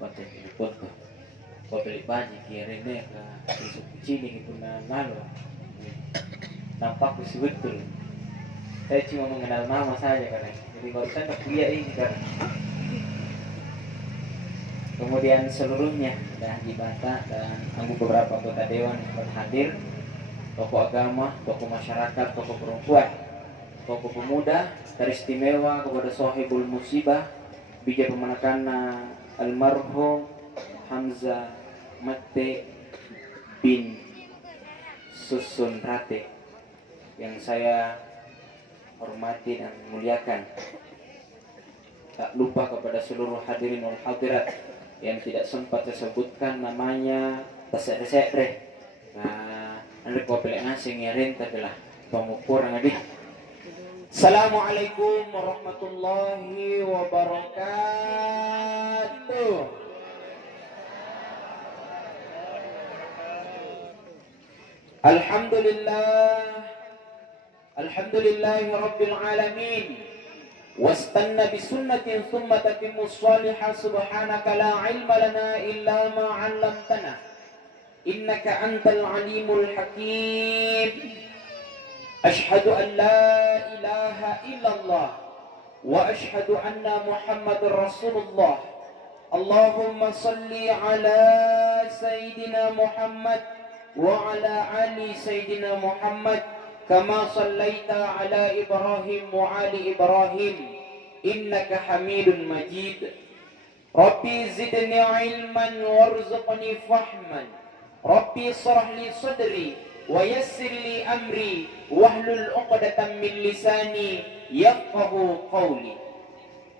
pati foto ko beli baju kira ini ke isuk sini gitu lalu nampak betul. Saya cuma mengenal nama saja kan. Jadi barusan ke kuliah ini kan. Kemudian seluruhnya dan Haji Bata dan beberapa anggota dewan yang hadir, tokoh agama, tokoh masyarakat, tokoh perempuan, tokoh pemuda, teristimewa kepada Sohibul Musibah, bija pemenakan almarhum Hamzah Mate bin Susun Rate yang saya hormati dan muliakan. Tak lupa kepada seluruh hadirin wal hadirat yang tidak sempat saya sebutkan namanya, resek deh. Nah, anda kau pilih ngasih ngirin tadilah pengukur ngadi. Assalamualaikum warahmatullahi wabarakatuh. Alhamdulillahi rabbil alamin. واستنى بسنة ثم تتم الصالحة سبحانك لا علم لنا إلا ما علمتنا إنك أنت العليم الحكيم أشهد أن لا إله إلا الله وأشهد أن محمد رسول الله اللهم صل على سيدنا محمد وعلى آل سيدنا محمد كما صليت على إبراهيم وعلى إبراهيم إنك حميد مجيد ربي زدني علما وارزقني فهما ربي اشرح لي صدري ويسر لي أمري واحلل عقدة من لساني يفقه قولي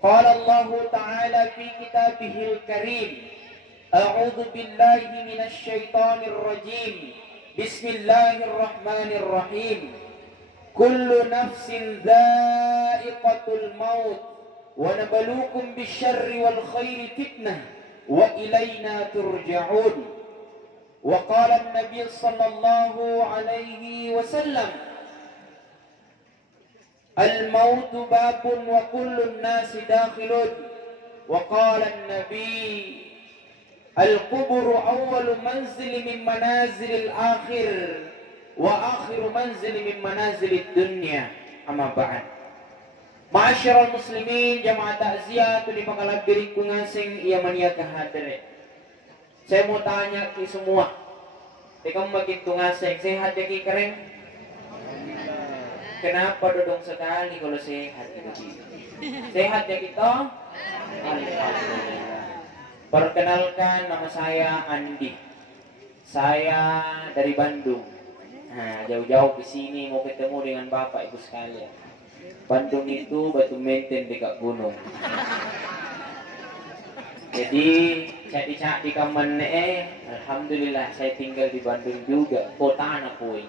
قال الله تعالى في كتابه الكريم أعوذ بالله من الشيطان الرجيم بسم الله الرحمن الرحيم كل نفس ذائقة الموت ونبلوكم بالشر والخير فتنة وإلينا ترجعون وقال النبي صلى الله عليه وسلم الموت باب وكل الناس داخلون وقال النبي القبر أول منزل من منازل الآخر وآخر منزل من منازل الدنيا أما بعد Ma'asyiral muslimin jamaah takziah tu di pangkalan diriku ngasing ia mania kehadirin. Saya mau tanya ke semua. Kamu makin tu ngasing sehat ya ki keren? Kenapa dodong sekali kalau sehat gitu? Sehat ya kita? Alhamdulillah. Perkenalkan, nama saya Andi. Saya dari Bandung. Nah, jauh-jauh ke sini mau ketemu dengan Bapak Ibu sekalian. Bandung itu batu menten dekat gunung. Jadi saya di kaman alhamdulillah saya tinggal di Bandung juga, kota anak puing.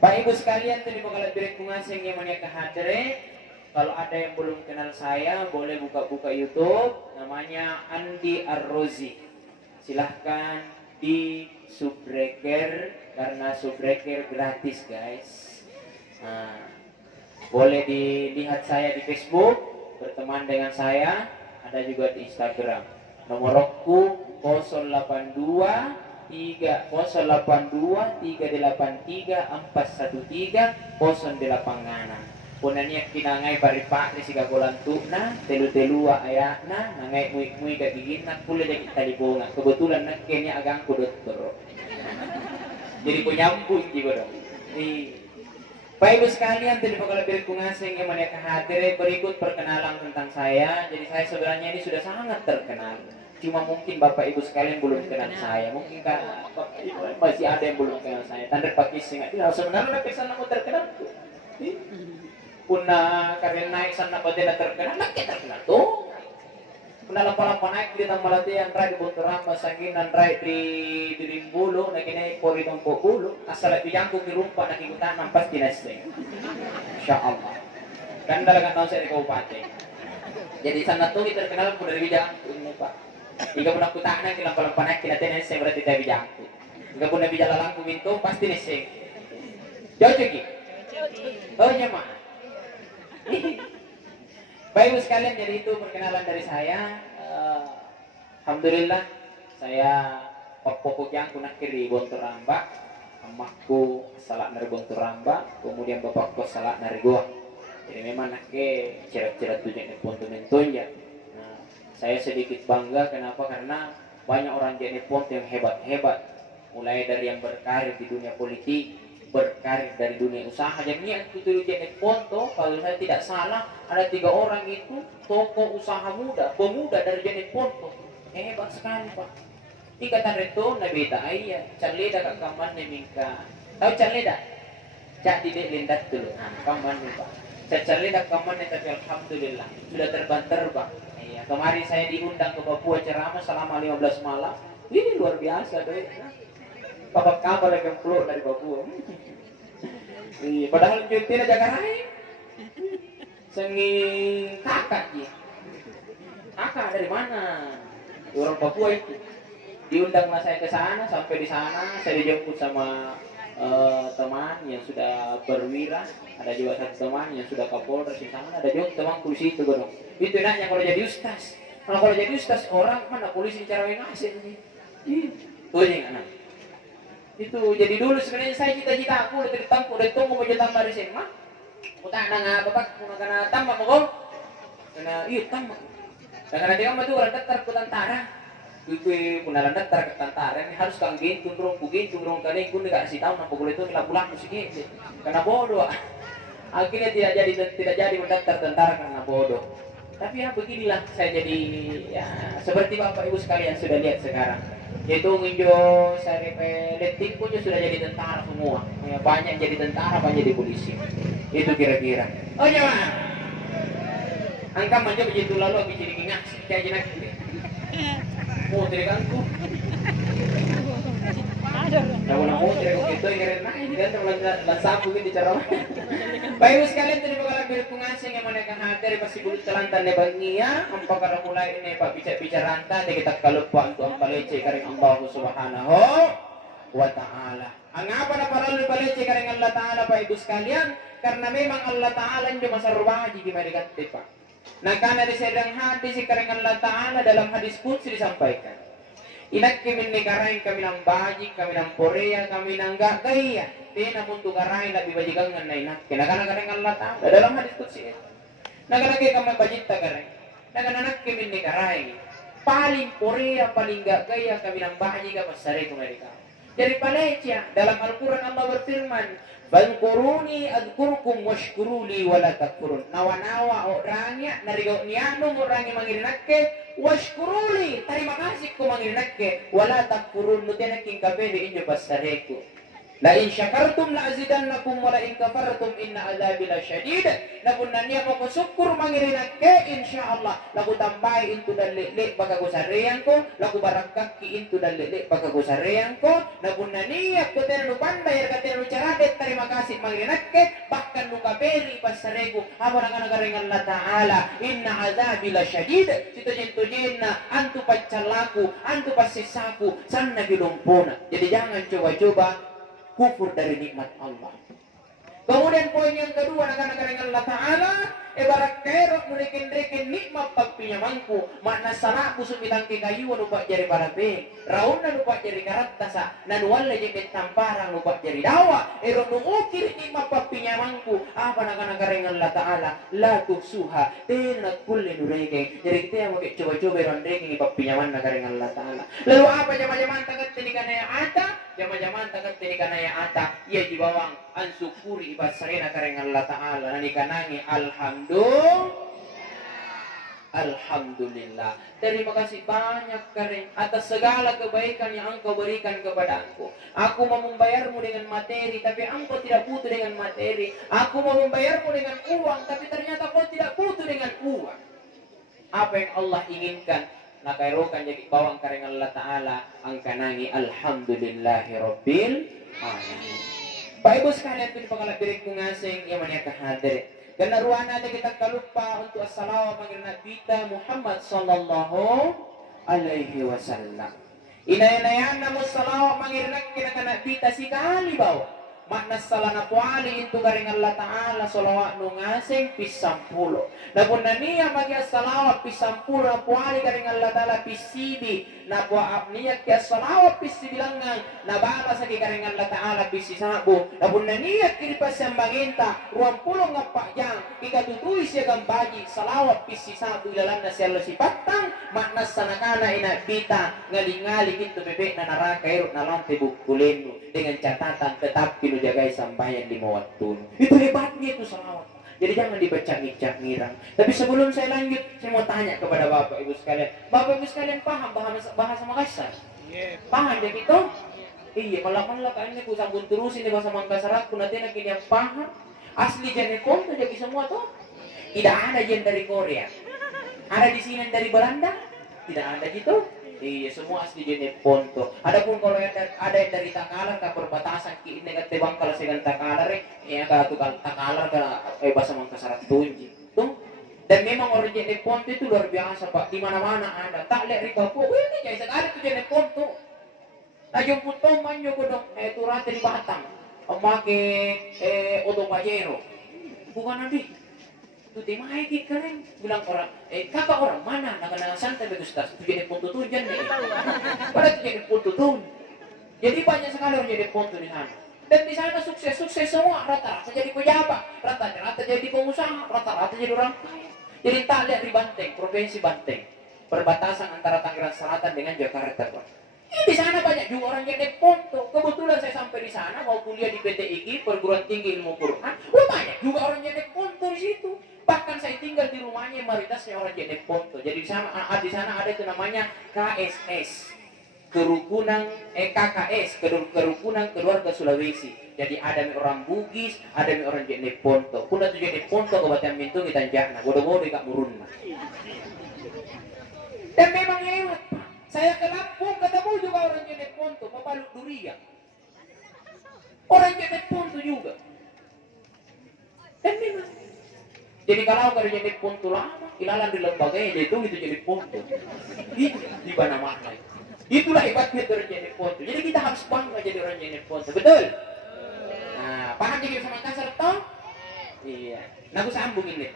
Pak Ibu sekalian tuh di pangkalan direk ngasing yang mana kehadire. Kalau ada yang belum kenal saya, boleh buka-buka YouTube, namanya Andi Ar-Rozi. Silahkan di subbreaker, karena subbreaker gratis guys. Nah, boleh dilihat saya di Facebook, berteman dengan saya, ada juga di Instagram. Nomorku 082 383 413 08 punanya kinangay baripak ni siga golantukna telu-telua ayakna nangay mui-mui gagigina pula jadi talibonga kebetulan na kenya agang ko dokter jadi ko nyambung juga dong Pak Ibu sekalian tadi bakal beri kungasing yang mana kehadirin berikut perkenalan tentang saya. Jadi saya sebenarnya ini sudah sangat terkenal. Cuma mungkin Bapak Ibu sekalian belum kenal saya. Mungkin kan Bapak Ibu masih ada yang belum kenal saya. Tanda pakai singa. Sebenarnya pesan aku terkenal tuh. Kuna karena naik sana badela terkenal, kita terkenal tuh. Kuna lampa-lampa naik di tambah latihan rai di Bunturam, Masanginan rai di Rimbulu, na kini pori tompo bulu, asal pijangku ki rumpa na kikutan nampas dinaseng. Insyaallah. Kan dalagan tahun saya di kabupaten. Jadi sana tuh kita terkenal pun dari bijangku ini Pak. Jika pun aku tak naik lampa-lampa naik kita neseng berarti dari bijangku. Jika pun dari jalanku bintu pasti neseng. Jauh lagi. Oh jemaah. Baik Ibu sekalian, jadi itu perkenalan dari saya. Alhamdulillah saya pokok yang aku nak kiri Bontoramba, emakku salat dari Bontoramba, kemudian bapakku salat dari Goa. Jadi memang nak ke cerat-cerat tujuan Nepon ya. Nah, saya sedikit bangga kenapa? Karena banyak orang di Nepon yang hebat-hebat, mulai dari yang berkarir di dunia politik, berkarir dari dunia usaha. Jadi aku tuh di Nepon kalau saya tidak salah ada 3 orang itu toko usaha muda, pemuda dari Nepon hebat sekali Pak. Ika tareto na beta ayah, caleda kak kaman ni mingka. Tahu caleda? Cak didik lindat dulu. Nah, kaman ni Pak. Cak caleda kaman ni tapi alhamdulillah sudah terbang. Iya, kemarin saya diundang ke Papua ceramah selama 15 malam. Ini luar biasa deh. Papa kabar lagi keluar dari Papua. Iya, padahal cuti na jaga lain. Sengi kakak ji. Kakak dari mana? Orang Papua itu. Diundanglah saya ke sana, sampai di sana saya dijemput sama teman yang sudah perwira, ada juga satu teman yang sudah kapolres di sana, ada juga teman polisi itu dong. Itu enaknya kalau jadi ustaz. Kalau jadi ustaz orang mana polisi cara ngasih nih. Tuh yang anak. Itu jadi dulu sebenarnya saya cita-cita aku dari tampuk dari tunggu mau jadi tambah di sini mah. Utak nang bapak mau kena tambah mau kena iya tambah. Dan karena dia mah tuh orang daftar ke tentara. Kui punalan daftar ke tentara ini harus kang gintung rong kali kun enggak kasih tahu napa boleh itu lapu-lapu sedikit. Karena bodoh. Akhirnya tidak jadi mendaftar tentara karena bodoh. Tapi ya beginilah saya jadi ya seperti Bapak Ibu sekalian sudah lihat sekarang. Yaitu nginjo sari detik pun sudah jadi tentara semua. Ya, banyak jadi tentara, banyak jadi polisi. Itu kira-kira. Oh ya. Angka manja begitu lalu aku jadi ingat kayak jinak. Mau terikanku. Nah, mau terikanku itu yang keren ini kan teman sapu gitu cara. Baik sekalian terima kasih berkungasing yang mana hadir pasti bulu telantan de bangia ampa karo mulai ini Pak bicara anta de kita kalupa untuk ampalece karing Allah Subhanahu wa taala. Ang apa na paralo palece karing Allah taala Pak Ibu sekalian karena memang Allah taala ndio masarwaji di madikate Pak. Nah karena di sedang hadis kareng Allah Ta'ala dalam hadis qudsi disampaikan inak kami negarain kami nang baji, kami nang Korea, kami nang gak gaya tina muntu garain lebih bajikan na inak kinakana kareng Allah Ta'ala dalam hadis qudsi nagalagay kami bajita kareng nagananak kami negarain paling Korea, paling gak gaya kami nang baji ka pasari kumerika jadi palecia dalam Al-Quran Allah berfirman Balkuruni adkurkum washkuruli wala takfurun. Nawa-nawa orangnya narigaw niyano orangnya mangirinakke washkuruli. Terima kasih ko mangirinakke wala takfurun. Nutianak king kabeli inyo basareku. La in syakartum la azidannakum wa la in kafartum inna azabi lasyadid. Napun niya mo ko syukur mangirinakke insyaallah lagu tambay into dalili pagagusarean ko, lagu barakak ki into dalili pagagusarean ko. Napun niya ko tenu pandai katenu caradet terima kasih mangirinakke bahkan nu kabeli pasarego amo naganagareng Allah taala inna azabi lasyadid. Cito-citojenna antu paccalaku, antu pasisaku sanna gilumpuna. Jadi jangan coba-coba kufur dari nikmat Allah. Kemudian poin yang kedua naga-naga Allah Ta'ala ibarat kerok nulikin-rikin nikmat pagpinyamanku makna sana busuk bitang kayu nupak jari barabe raun na nupak jari karatasa nanuwala jengket tamparang nupak jari dawa ero nungukir nikmat pagpinyamanku apa naga-naga Allah Ta'ala la tuhsuha tinat kulli nureke jadi kita yang mau coba-coba rondeking pagpinyaman naga Allah Ta'ala lalu apa jama-jaman tagat tinikan yang ada jama-jaman tagat tinikan yang ada ia di bawang ansukuri ibad sarena kareng Allah Ta'ala nanikanangi Alhamdulillah. Terima kasih banyak kareng atas segala kebaikan yang engkau berikan kepadaku. Aku mau membayarmu dengan materi, tapi engkau tidak butuh dengan materi. Aku mau membayarmu dengan uang, tapi ternyata kau tidak butuh dengan uang. Apa yang Allah inginkan, nakairokan jadi bawang kareng Allah Ta'ala angkanangi alhamdulillahirabbil alamin. Bapak Ibu sekalian itu dipakalat diri kungasing yang mana hadir. Karena ruana ada kita kalupa untuk assalamu alaikum Nabi Muhammad sallallahu alaihi wasallam. Inayanayan namu salaw mangirnak kina kana Nabi ta sikali bawa. makna salana puali itu garing Allah Ta'ala salawat nu ngasing pisampulo napun naniya magi salawat pisampulo na puali garing Allah Ta'ala pisidi na puap niya kaya salawat pisibilangan na bala sa garing Allah Ta'ala pisisabu napun naniya kini pasambanginta 20 nga pakjang ikatutuy siya gambaji salawat pisisabu ilalan na siya patang makna sanakana inabita ngali-ngali gitu bebek na narakairot na lang tibukulendo dengan catatan tetap jagai sambayan 5 waktu. Itu hebatnya itu salawat. Jadi jangan dibaca ngicak-ngirang. Tapi sebelum saya lanjut, saya mau tanya kepada Bapak Ibu sekalian. Bapak Ibu sekalian paham bahasa Makassar? Paham ya gitu? Iya, kalau kayaknya ku sambung terus ini bahasa Makassar aku nanti nak yang paham. Asli Janepon tuh jadi semua tuh. Tidak ada yang dari Korea. Ada di sini yang dari Belanda? Tidak ada gitu. Iya, semua asli Janepon tuh. Adapun kalau ada yang dari Takalar ke perbatasan ini negatif bang kalau segan Takalar ya ke tukang Takalar ke bahasa Makassar tunji tuh. Dan memang orang Janepon itu luar biasa Pak. Di mana-mana ada. Tak lihat di Papua, ini jadi ada tuh Janepon tuh. Nah jemput teman juga dong. Itu rata di Batam. Memakai Oto Pajero. Bukan nanti. Itu tema higit keren bilang orang kakak orang mana nak santai bagus tas itu jadi pontu tuh jangan pada itu jadi pontu tuh jadi banyak sekali orang jadi pontu di sana dan di sana sukses semua rata-rata jadi pejabat rata-rata jadi pengusaha rata-rata jadi orang kaya jadi tak lihat di Banteng provinsi Banteng perbatasan antara Tangerang Selatan dengan Jakarta Pak. Di sana banyak juga orang jadi pontu. Kebetulan saya sampai di sana mau kuliah di PTIG Perguruan Tinggi Ilmu Quran. Banyak juga orang jadi pontu di situ. Bahkan saya tinggal di rumahnya maritasnya orang jadi pontu. Jadi di sana ada itu namanya KSS, kerukunan KKS, kerukunan keluarga Sulawesi. Jadi ada orang Bugis, ada orang jadi pontu. Kuna tuh jadi pontu Kabupaten Bintung kita jahna. Bodoh-bodoh kak murunna. Dan memang lewat Pak. Saya ke Lampung ketemu juga orang jadi pontu, Papaluk Durian. Orang jadi pontu juga. Dan memang jadi kalau jadi pontu lama, ilalan di lembaganya itu jadi pontu. Itu di mana-mana. Itulah hebatnya orang jadi pontu. Jadi kita harus bangga jadi orang jadi pontu. Betul? Nah, paham jadi sama kasar toh? Iya. Nah, aku sambung ini.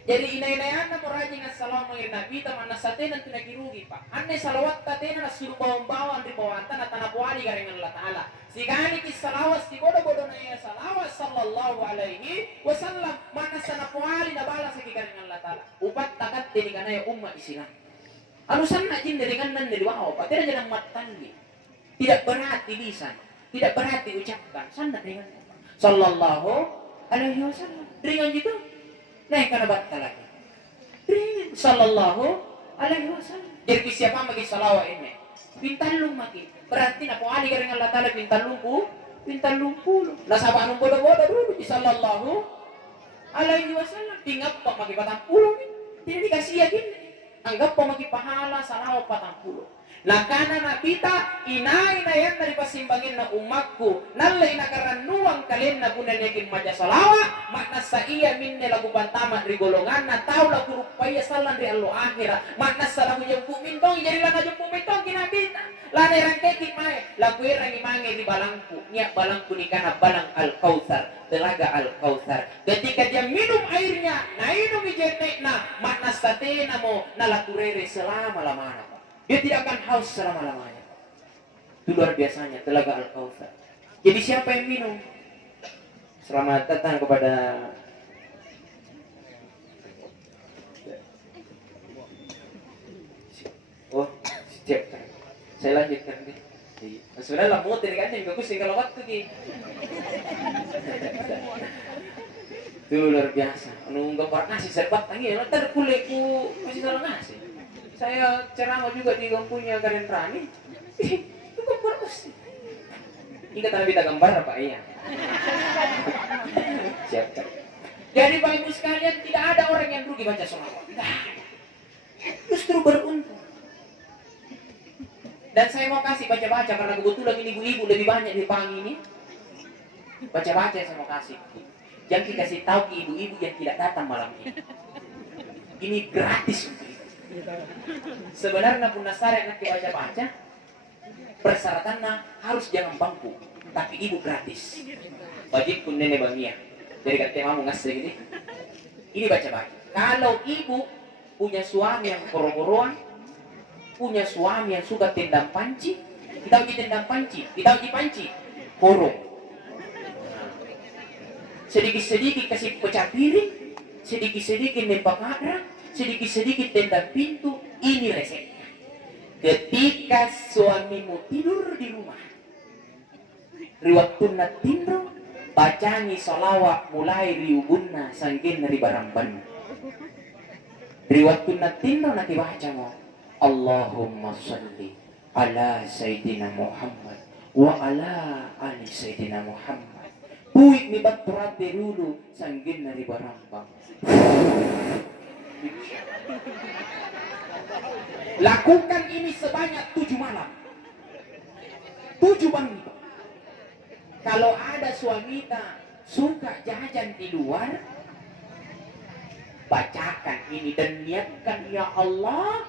Jadi inay-inayan na murajing at salaw mga Nabi taman na sa tenan tunagirugi pa. Anne salawat ta tenan na surubawang-bawang ribawatan at tanapuali garing Allah Ta'ala. Sigani ki salawas ti bodo-bodo na iya salawas sallallahu alaihi wasallam mana sa napuali na bala sa garing Allah Ta'ala. Upat takat tinigan na yung umma isilang. Ano san na jin dengan nan niliwaw pa. Tira dyan ang matandi. Tidak berat di lisan. Tidak berat diucapkan. San na dengan sallallahu alaihi wasallam. Dengan gitu. Nah, karena batal lagi. Sallallahu alaihi wasallam. Jadi siapa magi salawat ini? Pintalung magi. Berarti na po ali garing Allah Ta'ala pintalung pulo. Nasaba anong bodo-bodo dulu di sallallahu alaihi wasallam. Tingap pa magi 40 Tidak dikasih yakin. Anggap pa magi pahala salawat 40. Nakana na kita inay na yan na ipasimbangin na umakku nalay nakaranuang kalin na gunanyakin madya salawa makna sa iya minne lagu bantama di golongan na tao lagu rupaya salan di alo akhira makna sa lagu yung pumintong jadi lang na yung pumintong kinabita lanay rangkekik mae lagu irang imange di balangku niya balangku ni kana balang al-kautsar telaga al-kautsar ketika dia minum airnya na inum ijenek na makna sa tena mo nalaturere selama-lamanya. Dia tidak akan haus selama-lamanya. Itu luar biasanya, telaga Al-Kautsar. Jadi siapa yang minum? Selamat datang kepada siap. Saya lanjutkan nih. Sebenarnya lah muter kan juga pusing kalau waktu itu luar biasa. Anu gambar nasi serbat tangi, ntar kuleku masih salah nasi. Saya ceramah juga di kampunya Karen Rani. Itu gambar usi. Ingat anak kita gambar apa iya? Siapkan. Jadi Bapak Ibu sekalian tidak ada orang yang rugi baca sholawat. Justru beruntung. Dan saya mau kasih baca-baca karena kebetulan ini ibu-ibu lebih banyak di pagi ini. Baca-baca saya mau kasih. Jangan dikasih tahu ke ibu-ibu yang tidak datang malam ini. Ini gratis untuk ibu. Sebenarnya pun nasar yang nanti baca-baca persyaratannya harus jangan bangku tapi ibu gratis. Wajib pun nenek bangnya. Jadi kata kamu ngasih gini. Ini baca-baca. Kalau ibu punya suami yang koro-koroan, punya suami yang suka tendang panci, kita uji tendang panci, kita uji panci, koro. Sedikit-sedikit kasih pecah piring, sedikit-sedikit nembak arah, sedikit-sedikit tendang pintu. Ini resepnya. Ketika suamimu tidur di rumah, riwatun natindro, bacangi solawat mulai riubunna sangkin dari baramban. Riwatun natindro nanti baca mo, Allahumma salli ala Sayyidina Muhammad wa ala ali Sayyidina Muhammad. Puik mi baturate dulu sangkin dari barambang. Lakukan ini sebanyak 7 malam. 7 malam. Kalau ada suamita suka jajan di luar, bacakan ini dan niatkan, ya Allah,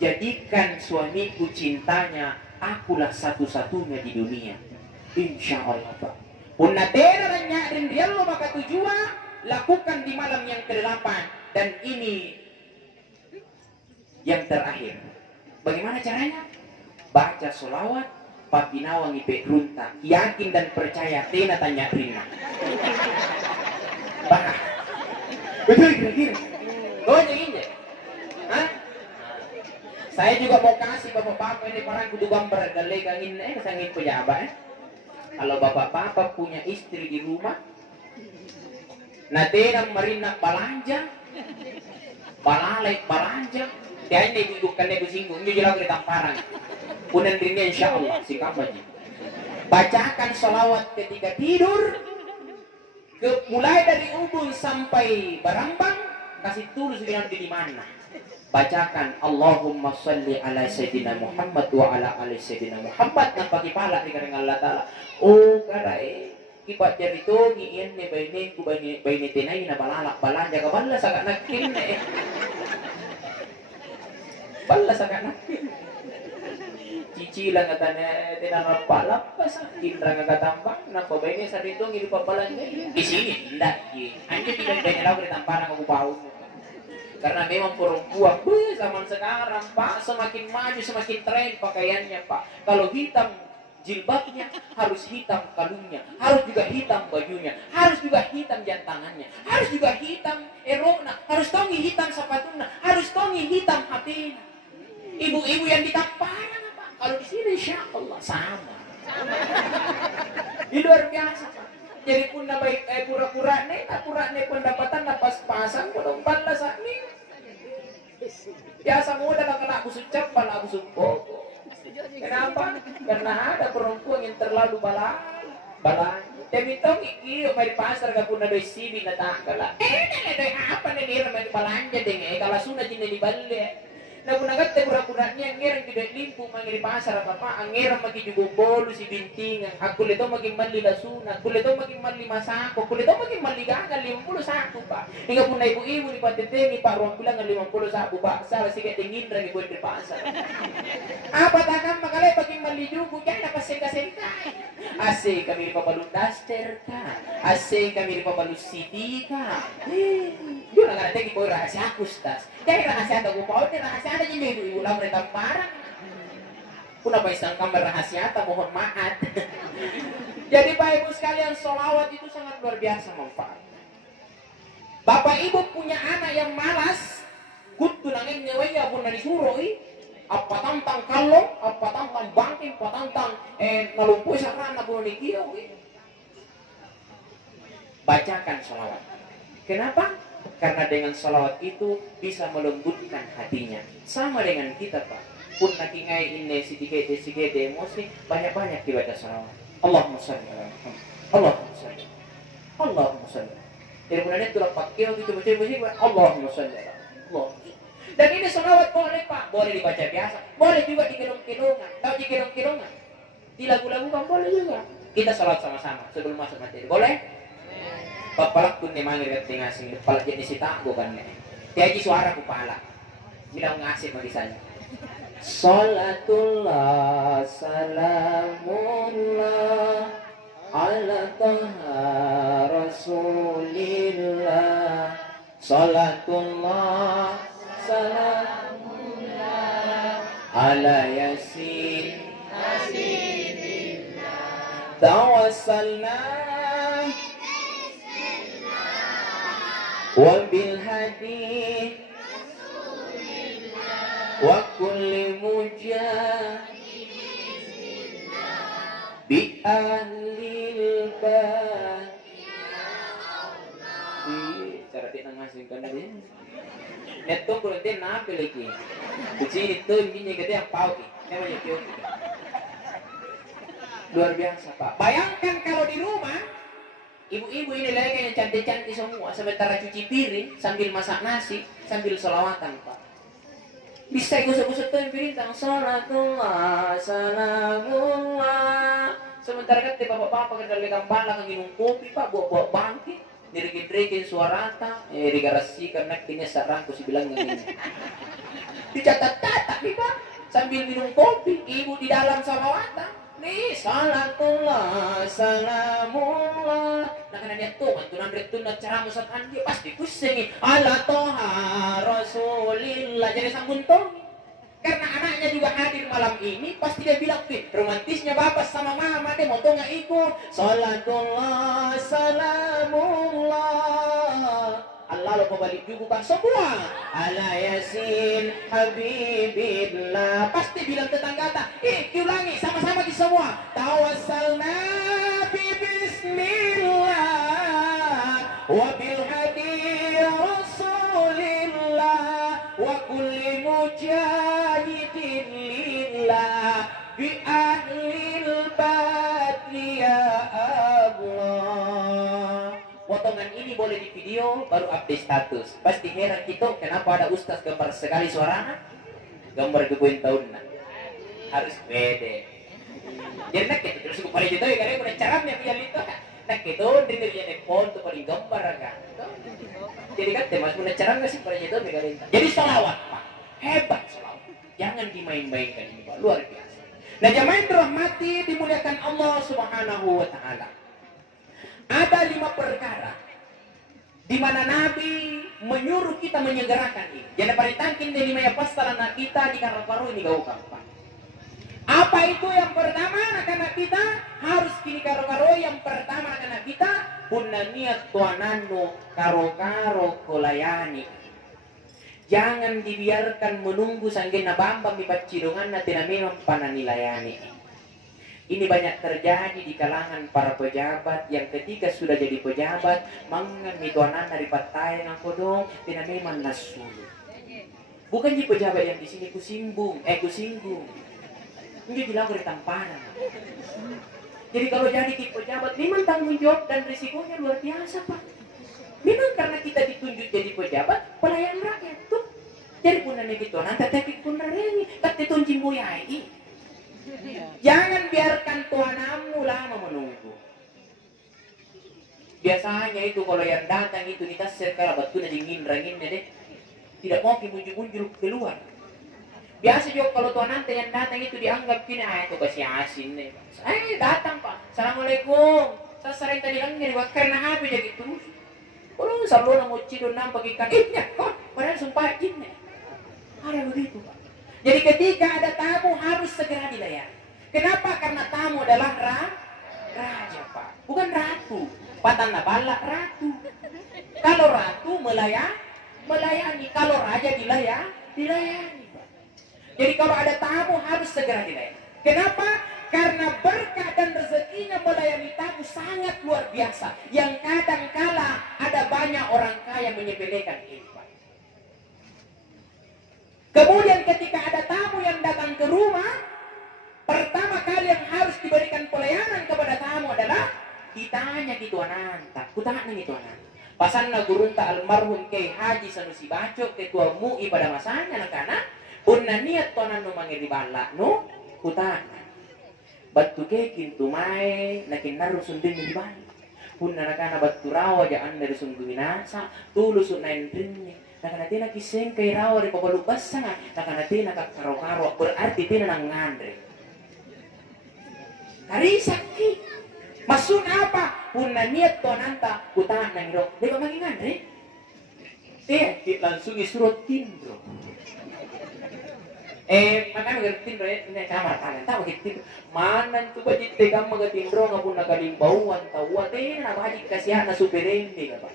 jadikan suamiku cintanya, akulah satu-satunya di dunia. Insya Allah Pak. Punatera dan nyarin dia lo maka tujuan, lakukan di malam yang ke-8 dan ini yang terakhir. Bagaimana caranya? Baca sholawat, papinawangi pekrunta, yakin dan percaya, tena tanya rina. Bah, betul kira-kira. Oh jadi, hah? Saya juga mau kasih bapak-bapak ini parang kudu gambar galegangin kasangin pejabat. Kalau bapak-bapak punya istri di rumah, nanti nang marina balanja, balalek balanja, dia ini dudukkan dia singgung, ini jelas di tamparan. Punan dirinya insya Allah si kampanye. Bacakan sholawat ketika tidur, mulai dari ubun sampai barambang, kasih tulis di mana. Bacakan Allahumma salli ala Sayyidina Muhammad wa ala ali Sayyidina Muhammad, dan bagi pala di kareng Allah Ta'ala. Oh karai kipat jari to ngiin ne bainin ku baini tinay na balalak balanja ka bala sa kanakin ne bala sa kanakin cicilan nga tane tinanap palak pa sa indra nga katambang na pabaini sa dito ngili papalanja isini ndak anjo tidak ganyan ako ditamparan ako bawo karena memang perempuan zaman sekarang Pak semakin maju semakin tren pakaiannya Pak. Kalau hitam jilbabnya, harus hitam kalungnya, harus juga hitam bajunya, harus juga hitam jantangannya, harus juga hitam erokna, harus tongi hitam sepatunya, harus tongi hitam hatinya. Ibu-ibu yang ditamparan Pak. Kalau di sini insya Allah sama. Ini luar biasa Pak. Jadi pun na baik pura-pura nih pendapatan na pas-pasan kung pala sa amin. Biasa mo na kena busuk cap, pala busuk poko. Kenapa? Karena ada perempuan yang terlalu balai. Demi tong iki may pasar ka pun na doy sibi na takala. Doy apa na nira may balanja ding kalau sunod din ni balle. Na kunagat te pura-pura niya ngerang gid limpo mangiri pasar apa ang ngerang magigubolo si bintingan. Ako lito maging manli lasuna, ako lito maging manli masako, ako lito maging manli gagal 50 sako pa. Inga po na ibu-ibu ni patiteni pa ruang bilang 50 sako pa. Sala sige tingin ra gibuan di pasar. Apa takam makalay paging manli jugo kaya napaseng-kaseng ka. Ase kami papalundaster ka. Ase kami papalusidi ka. Yun ang natin ko rahasia kustas. Dahil rahasia tago pa, rahasia ada jadi ibu ulang mereka parang. Kuna ba isang kamar rahasia ta mohon maaf. Jadi Bapak Ibu sekalian, sholawat itu sangat luar biasa manfaatnya. Bapak Ibu punya anak yang malas, kudu nangin nyewaya pun disuruh apa tantang kalong, apa tantang bangking, apa tantang nalumpuy sa kana pun dikiyo. Bacakan sholawat. Kenapa? Karena dengan sholawat itu bisa melembutkan hatinya. Sama dengan kita Pak. Pun nakingai ini sikit emosi, banyak-banyak dibaca sholawat. Allahumma sholli ala Muhammad. Allahumma sholli. Allahumma sholli. Jadi kemudian itu pakai itu baca Allahumma sholli ala Allah. Dan ini sholawat boleh Pak, boleh dibaca biasa, boleh juga dikelung-kelungan. Tahu dikelung-kelungan? Di lagu-lagu kan boleh juga. Kita sholawat sama-sama sebelum masuk materi. Boleh? Papalak pun ni mangirit ni ngasing palak jadi si takbo kan ni. Tiaji suara ku pala. Bilang ngasih magisannya. Salatullah salamullah ala taha rasulillah salatullah salamullah ala yasin tawassalna wa bil hadi wa kulli mujah bi ahlil bait. Cara dia ngasihkan dia. Neto kurang dia nampil lagi. Kucing itu ini gede yang pau ki. Namanya kio. Luar biasa Pak. Bayangkan kalau di rumah ibu-ibu ini lagi yang cantik-cantik semua sementara cuci piring sambil masak nasi sambil selawatan Pak. Bisa gosok-gosok tuh yang piring tang salatullah salamullah. Sementara kan bapak-bapak ke dalam gambala kan minum kopi Pak buat bangkit dirikin-dirikin suara rata digarasi karena kini sarangku si bilang ini dicatat-catat nih Pak sambil minum kopi ibu di dalam salawatan nih salatullah salamullah. Nah karena dia tuh mantunan retuna cara musat andi pasti pusing ala toha rasulillah jadi sambung tuh. Karena anaknya juga hadir malam ini pasti dia bilang tuh romantisnya bapak sama mama deh mau tuh nggak ikut salatullah salamullah. Allah lo balik juga Pak semua ala yasin habibillah pasti bilang tetangga tak ulangi sama-sama di semua tawassalna bi bismillah wa bil hadi rasulillah wa kulli mujahidin lillah bi ahlil badri ya Allah. Potongan ini boleh di video baru update status. Pasti heran kita kenapa ada ustaz gambar sekali suaranya gambar kebuin tahun harus beda. Jadi nak kita terus kepala kita ya karena punya caranya biar itu nak kita dirinya nepon tuh paling gambar kan. Jadi kan temas punya cara nggak sih pada itu megalin. Jadi salawat Pak hebat salawat. Jangan dimain-mainkan ini Pak luar biasa. Nah jamaah yang dirahmati dimuliakan Allah Subhanahu Wa Taala. Ada 5 perkara di mana Nabi menyuruh kita menyegerakan ini. Jangan paritangkin di 5 ya pastaran kita di karu-karu ini gak Pak. Apa itu yang pertama anak-anak kita harus kini karu-karu yang pertama anak-anak kita punna niat tuananu karo-karo kolayani. Jangan dibiarkan menunggu sanggen nabambang di pacidongan na tina memang pananilayani. Ini banyak terjadi di kalangan para pejabat yang ketika sudah jadi pejabat mangan mituanan dari patai yang kodong tina memang nasulu. Bukan di pejabat yang di sini kusinggung. Ini dilakukan di tamparan. Jadi kalau jadi di pejabat memang tanggung jawab dan risikonya luar biasa Pak. Memang karena kita ditunjuk jadi pejabat pelayan rakyat tuh. Jadi punan mituanan tetekik punan ini katiton jimbuyai. Jangan biarkan tuanamu lama menunggu. Biasanya itu kalau yang datang itu kita serkala betul rangin deh. Tidak mau muncul keluar. Biasa juga kalau tuan nanti yang datang itu dianggap kini itu kasih asin nih. Datang Pak. Assalamualaikum. Saya sering tadi lang nyari karena apa jadi terus. Kalau selalu mau cidon nampak ikan kok padahal sumpah ini. Ada begitu Pak. Jadi ketika ada tamu harus segera dilayani. Kenapa? Karena tamu adalah raja Pak, bukan ratu. Patana balak ratu. Kalau ratu melayani, kalau raja dilayani Pak. Jadi kalau ada tamu harus segera dilayani. Kenapa? Karena berkah dan rezekinya melayani tamu sangat luar biasa. Yang kadang-kala ada banyak orang kaya menyepelekan ini Pak. Kemudian ketika ada tamu yang datang ke rumah, pertama kali yang harus diberikan pelayanan kepada tamu adalah ditanya di tuanan, kutanya nih tuanan. Pasanna gurunta almarhum Kiai Haji Sanusi Baco ketua MUI pada masanya anak-anak, punna niat tuanan no mangiri bala no kutanya. Batu ke kintu mai nakin naru sundin di bala. Punna anak-anak batu rawa jaan dari sungguh minasa, tulus nain rinne. Nakanatina kiseng kay rawa di pabalubas sana, nakanatina kakaro-karo berarti tina nang ngandre. Karisak ki. Maksud apa? Punna niat tuananta kutahan nang iro. Di ba mangingan re? Langsung isuruh tindro. Makanya magatindro ini kamar kalian tahu gitu. Mana tuh bajit tegang magatindro ngapun nagalimbauan tawa na bajit kasihan na superente ka ba.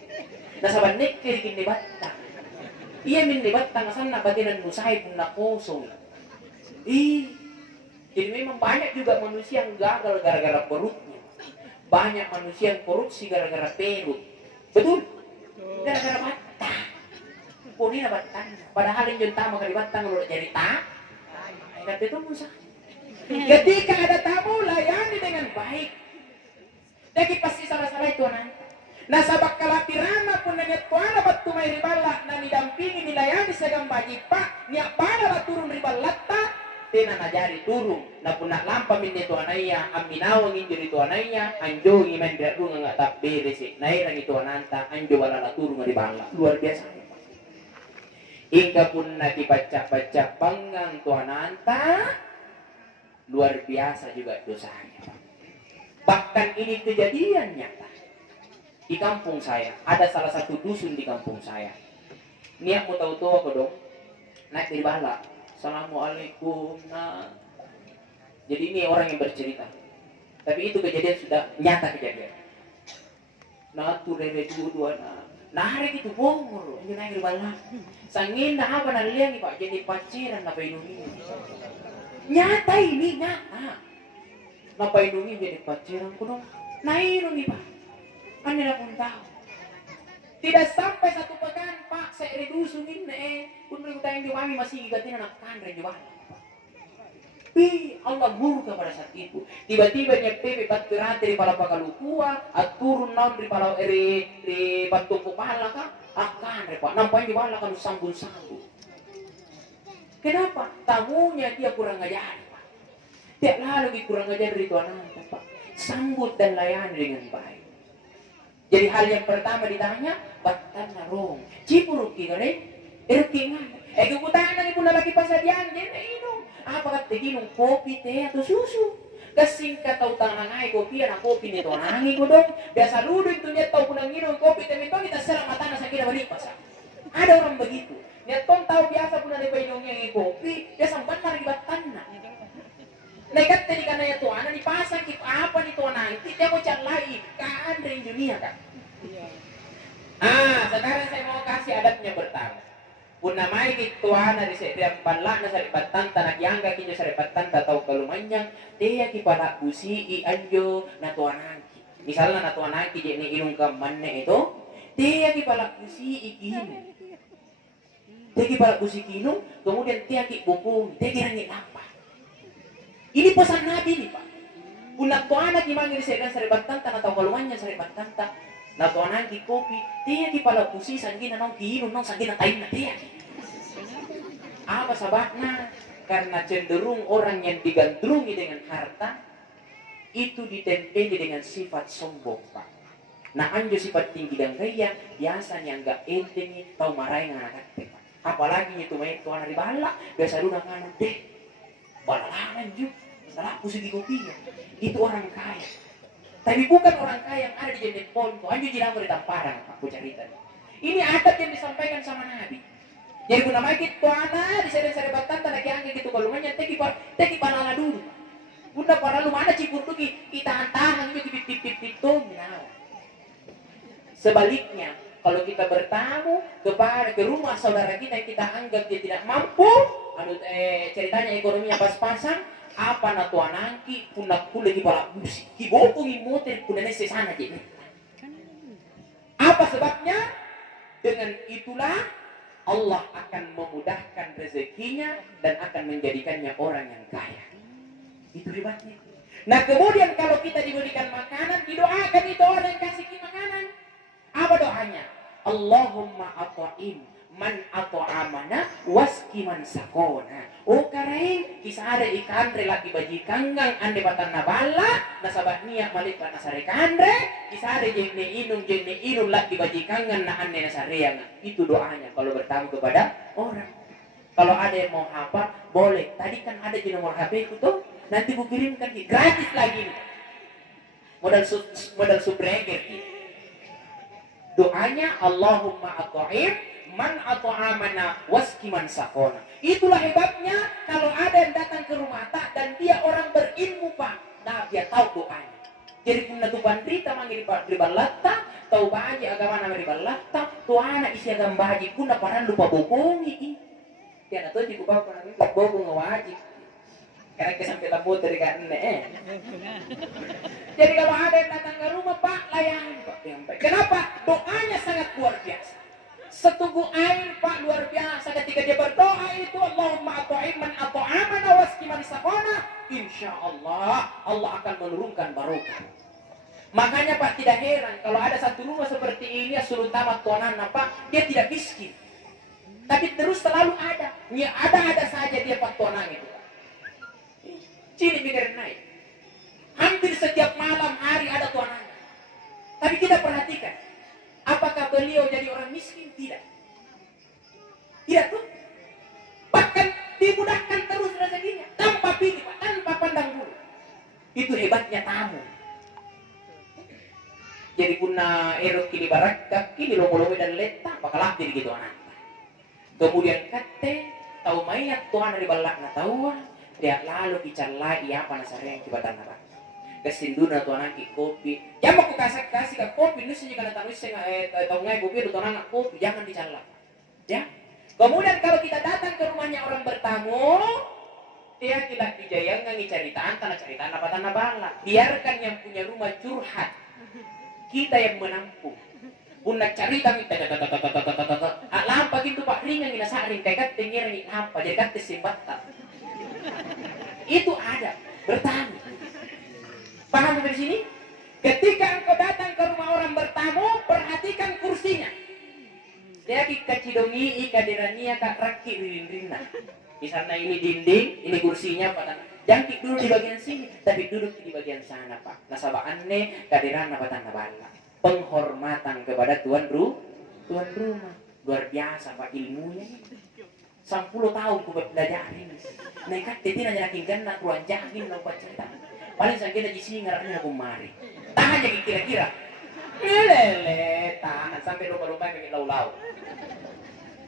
Nasaban nek kiri kini batta. Iya min batta ngasan na batinan musay pun na kosong. Jadi memang banyak juga manusia yang gagal gara-gara perutnya. Banyak manusia yang korupsi gara-gara perut. Betul? Gara-gara batang. Puni na batang. Padahal yang junta maka di batang kalau jadi tak. Kata itu Musa. Ketika ada tamu layani dengan baik. Jadi pasti salah-salah itu anak. Nah sabak kalatirana pun nanya tuana batu may ribala na nidampingi nilayani sagam bajipa niya bala turun ribalatta. Tena najari turun na puna lampa min itu anaya aminaw ang injuri itu anaya anjo iman berdu nga tak beres nairang itu ananta anjo wala turun di bangla luar biasa. Ika pun na dibaca-baca panggang tu ananta luar biasa juga dosanya. Bahkan ini kejadian nyata di kampung saya. Ada salah satu dusun di kampung saya. Niat mau tahu-tahu aku dong naik di bala. Assalamualaikum. Nah, jadi ini orang yang bercerita. Tapi itu kejadian sudah nyata kejadian. Nah, tuh rere dua nah hari itu bongor, ini naik di bala. Sangin dah apa nalian nih Pak, jadi paciran apa ini? Nyata ini nyata. Napa ini jadi paciran kuno? Nah ini Pak, anda pun tahu. Tidak sampai satu pekan Pak, saya redusun ini pun tayang di wami masih igatin anak kandre di bawah. Allah murka pada saat itu. Tiba-tiba nyepe batu rantai di pala pakalukua, aturun naon di pala di batu kepala kah? Akan Pak, nampaknya di bawah kan sambung-sambung. Kenapa? Tamunya dia kurang ajar Pak. Tiap lalu kurang ajar dari tuan anak Pak. Sambut dan layani dengan baik. Jadi hal yang pertama ditanya, batan narong. Cipuruk kigare, erkingan. Kebutaan ibu lagi pasadian, dia minum. Apa kata minum kopi, teh atau susu? Kasing kata utang nangai kopi, anak kopi nito nangi ko dong. Biasa dulu itu dia tahu punang minum kopi, teh minum kita serang mata nasa kita balik pasang. Ada orang begitu. Dia tahu biasa punang di minumnya kopi, dia sampai lagi batana. Nekat tadi karena ya tuan, dipasang kita apa nih tuan nanti dia mau cari kan dari dunia kan. Sekarang saya mau kasih adatnya bertamu. Puna mai tuan dari setiap balak na saripatan tanak yang kaki nyo saripatan tatau kalumanyang dia kipala busi anjo na tuan angki. Misalnya na tuan angki jadi inung kamanne itu dia kipala busi ikin. Dia kipala busi kinung kemudian dia kipupung dia kirangin apa? Ini pesan Nabi nih Pak. Punak tuan angki manggil saripatan tanah tau kalumanyang saripatan tak. Na tuan angki kopi, dia di pala pusi sanggina nong kiinum nong sanggina tain na dia. Apa sebabnya? Karena cenderung orang yang digandrungi dengan harta itu ditempeli dengan sifat sombong Pak. Nah anjo sifat tinggi dan gaya biasanya enggak enteng tau marahin anak Pak. Apalagi itu main tuan hari bala biasa lu nganu deh balalangan juga salah pusi di kopinya itu orang kaya. Tapi bukan orang kaya yang ada di Jendel Ponto. Anjo jilang dari Tamparan, aku cerita. Ini adat yang disampaikan sama Nabi. Jadi guna maikit tuana di sering-serebatan tanah kiangnya gitu balungannya teki panala dulu. Guna para lu mana cipur tuh kita tahan gitu pipit Sebaliknya, kalau kita bertamu ke rumah saudara kita yang kita anggap dia tidak mampu, ceritanya ekonominya pas-pasan, apa na tuan angki punak pula di bala busi kiboko ngimoter pula nese sana jadi apa sebabnya? Dengan itulah Allah akan memudahkan rezekinya dan akan menjadikannya orang yang kaya. Itu hebatnya. Nah kemudian kalau kita diberikan makanan didoakan itu orang yang kasih makanan. Apa doanya? Allahumma at'im man at'amana waski man sakona. Oh karai kisah ada ikan relati baji kanggang ande batan nabala nasabah niya malipat nasare kandre kisah ada jenne inung lagi baji kanggang na ande nasareang. Itu doanya kalau bertamu kepada orang. Kalau ada yang mau apa boleh. Tadi kan ada di nomor HP itu tuh nanti ku kirimkan gratis lagi. modal subreger. Doanya Allahumma at'im man at'amana waski man sakona. Itulah hebatnya kalau ada yang datang ke rumah tak dan dia orang berilmu Pak. Nah dia tahu doanya. Jadi punna tu bandrita manggil ribalatta, tahu bahaji agama nama ribalatta, tu anak isi agama bahaji punna paran lupa bokongi. Dia nak tahu jika bapak nanti bokong ngawajib. Karena kesampai tamu dari karena Jadi kalau ada yang datang ke rumah Pak, layani Pak. Kenapa? Doanya sangat luar biasa. Setugu air Pak luar biasa ketika dia berdoa itu Allahumma at'im man at'amana waski man sakona, insyaallah Allah akan menurunkan barokah. Makanya Pak tidak heran kalau ada satu rumah seperti ini suruh tamat tuanana Pak, dia tidak miskin. Tapi terus selalu ada. Ya ada saja dia Pak tuanan itu Pak. Ciri pikir naik. Hampir setiap malam hari ada tuanannya. Tapi kita perhatikan, apakah beliau jadi orang miskin? Tidak. Tidak tuh. Bahkan dimudahkan terus rezekinya. Tanpa pilih Pak, tanpa pandang bulu. Itu hebatnya tamu. Jadi punna erok kini barakak, kini lomo-lomo dan letak, bakal jadi gitu anak. Kemudian kate, tahu mayat Tuhan dari balak na tahu, dia lalu bicara iya apa nasarnya yang kibatan apa. Kesinduna tuan angki kopi. Jangan aku kasih ke kopi nu sih kalau tahu saya tahu ngai kopi itu tuan anak kopi jangan dicala. Ya. Kemudian kalau kita datang ke rumahnya orang bertamu, dia tidak dijayangan caritaan tanah caritaan apa tanah balak. Biarkan yang punya rumah curhat. Kita yang menampung. Punna cerita kita lampa gitu Pak ringan ina saring kayak tinggiran ini lampa jadi kan tesimbata. Itu ada bertamu. Paham dari sini? Ketika engkau datang ke rumah orang bertamu, perhatikan kursinya. Dia kacidongi kadirania kak rakki rinrina. Misalnya ini dinding, ini kursinya Pak. Jangan duduk di bagian sini, tapi duduk di bagian sana Pak. Nasabaanne kadiran nabatan nabala. Penghormatan kepada tuan rumah. Luar biasa Pak ilmunya. 10 tahun ku belajarin. Nekat tidak nyakin gana ruang jahil no cerita. Paling sakit di sini ngarapnya aku mari. Tahan jadi kira-kira. Lele, tahan sampai lupa-lupa kayak lau-lau.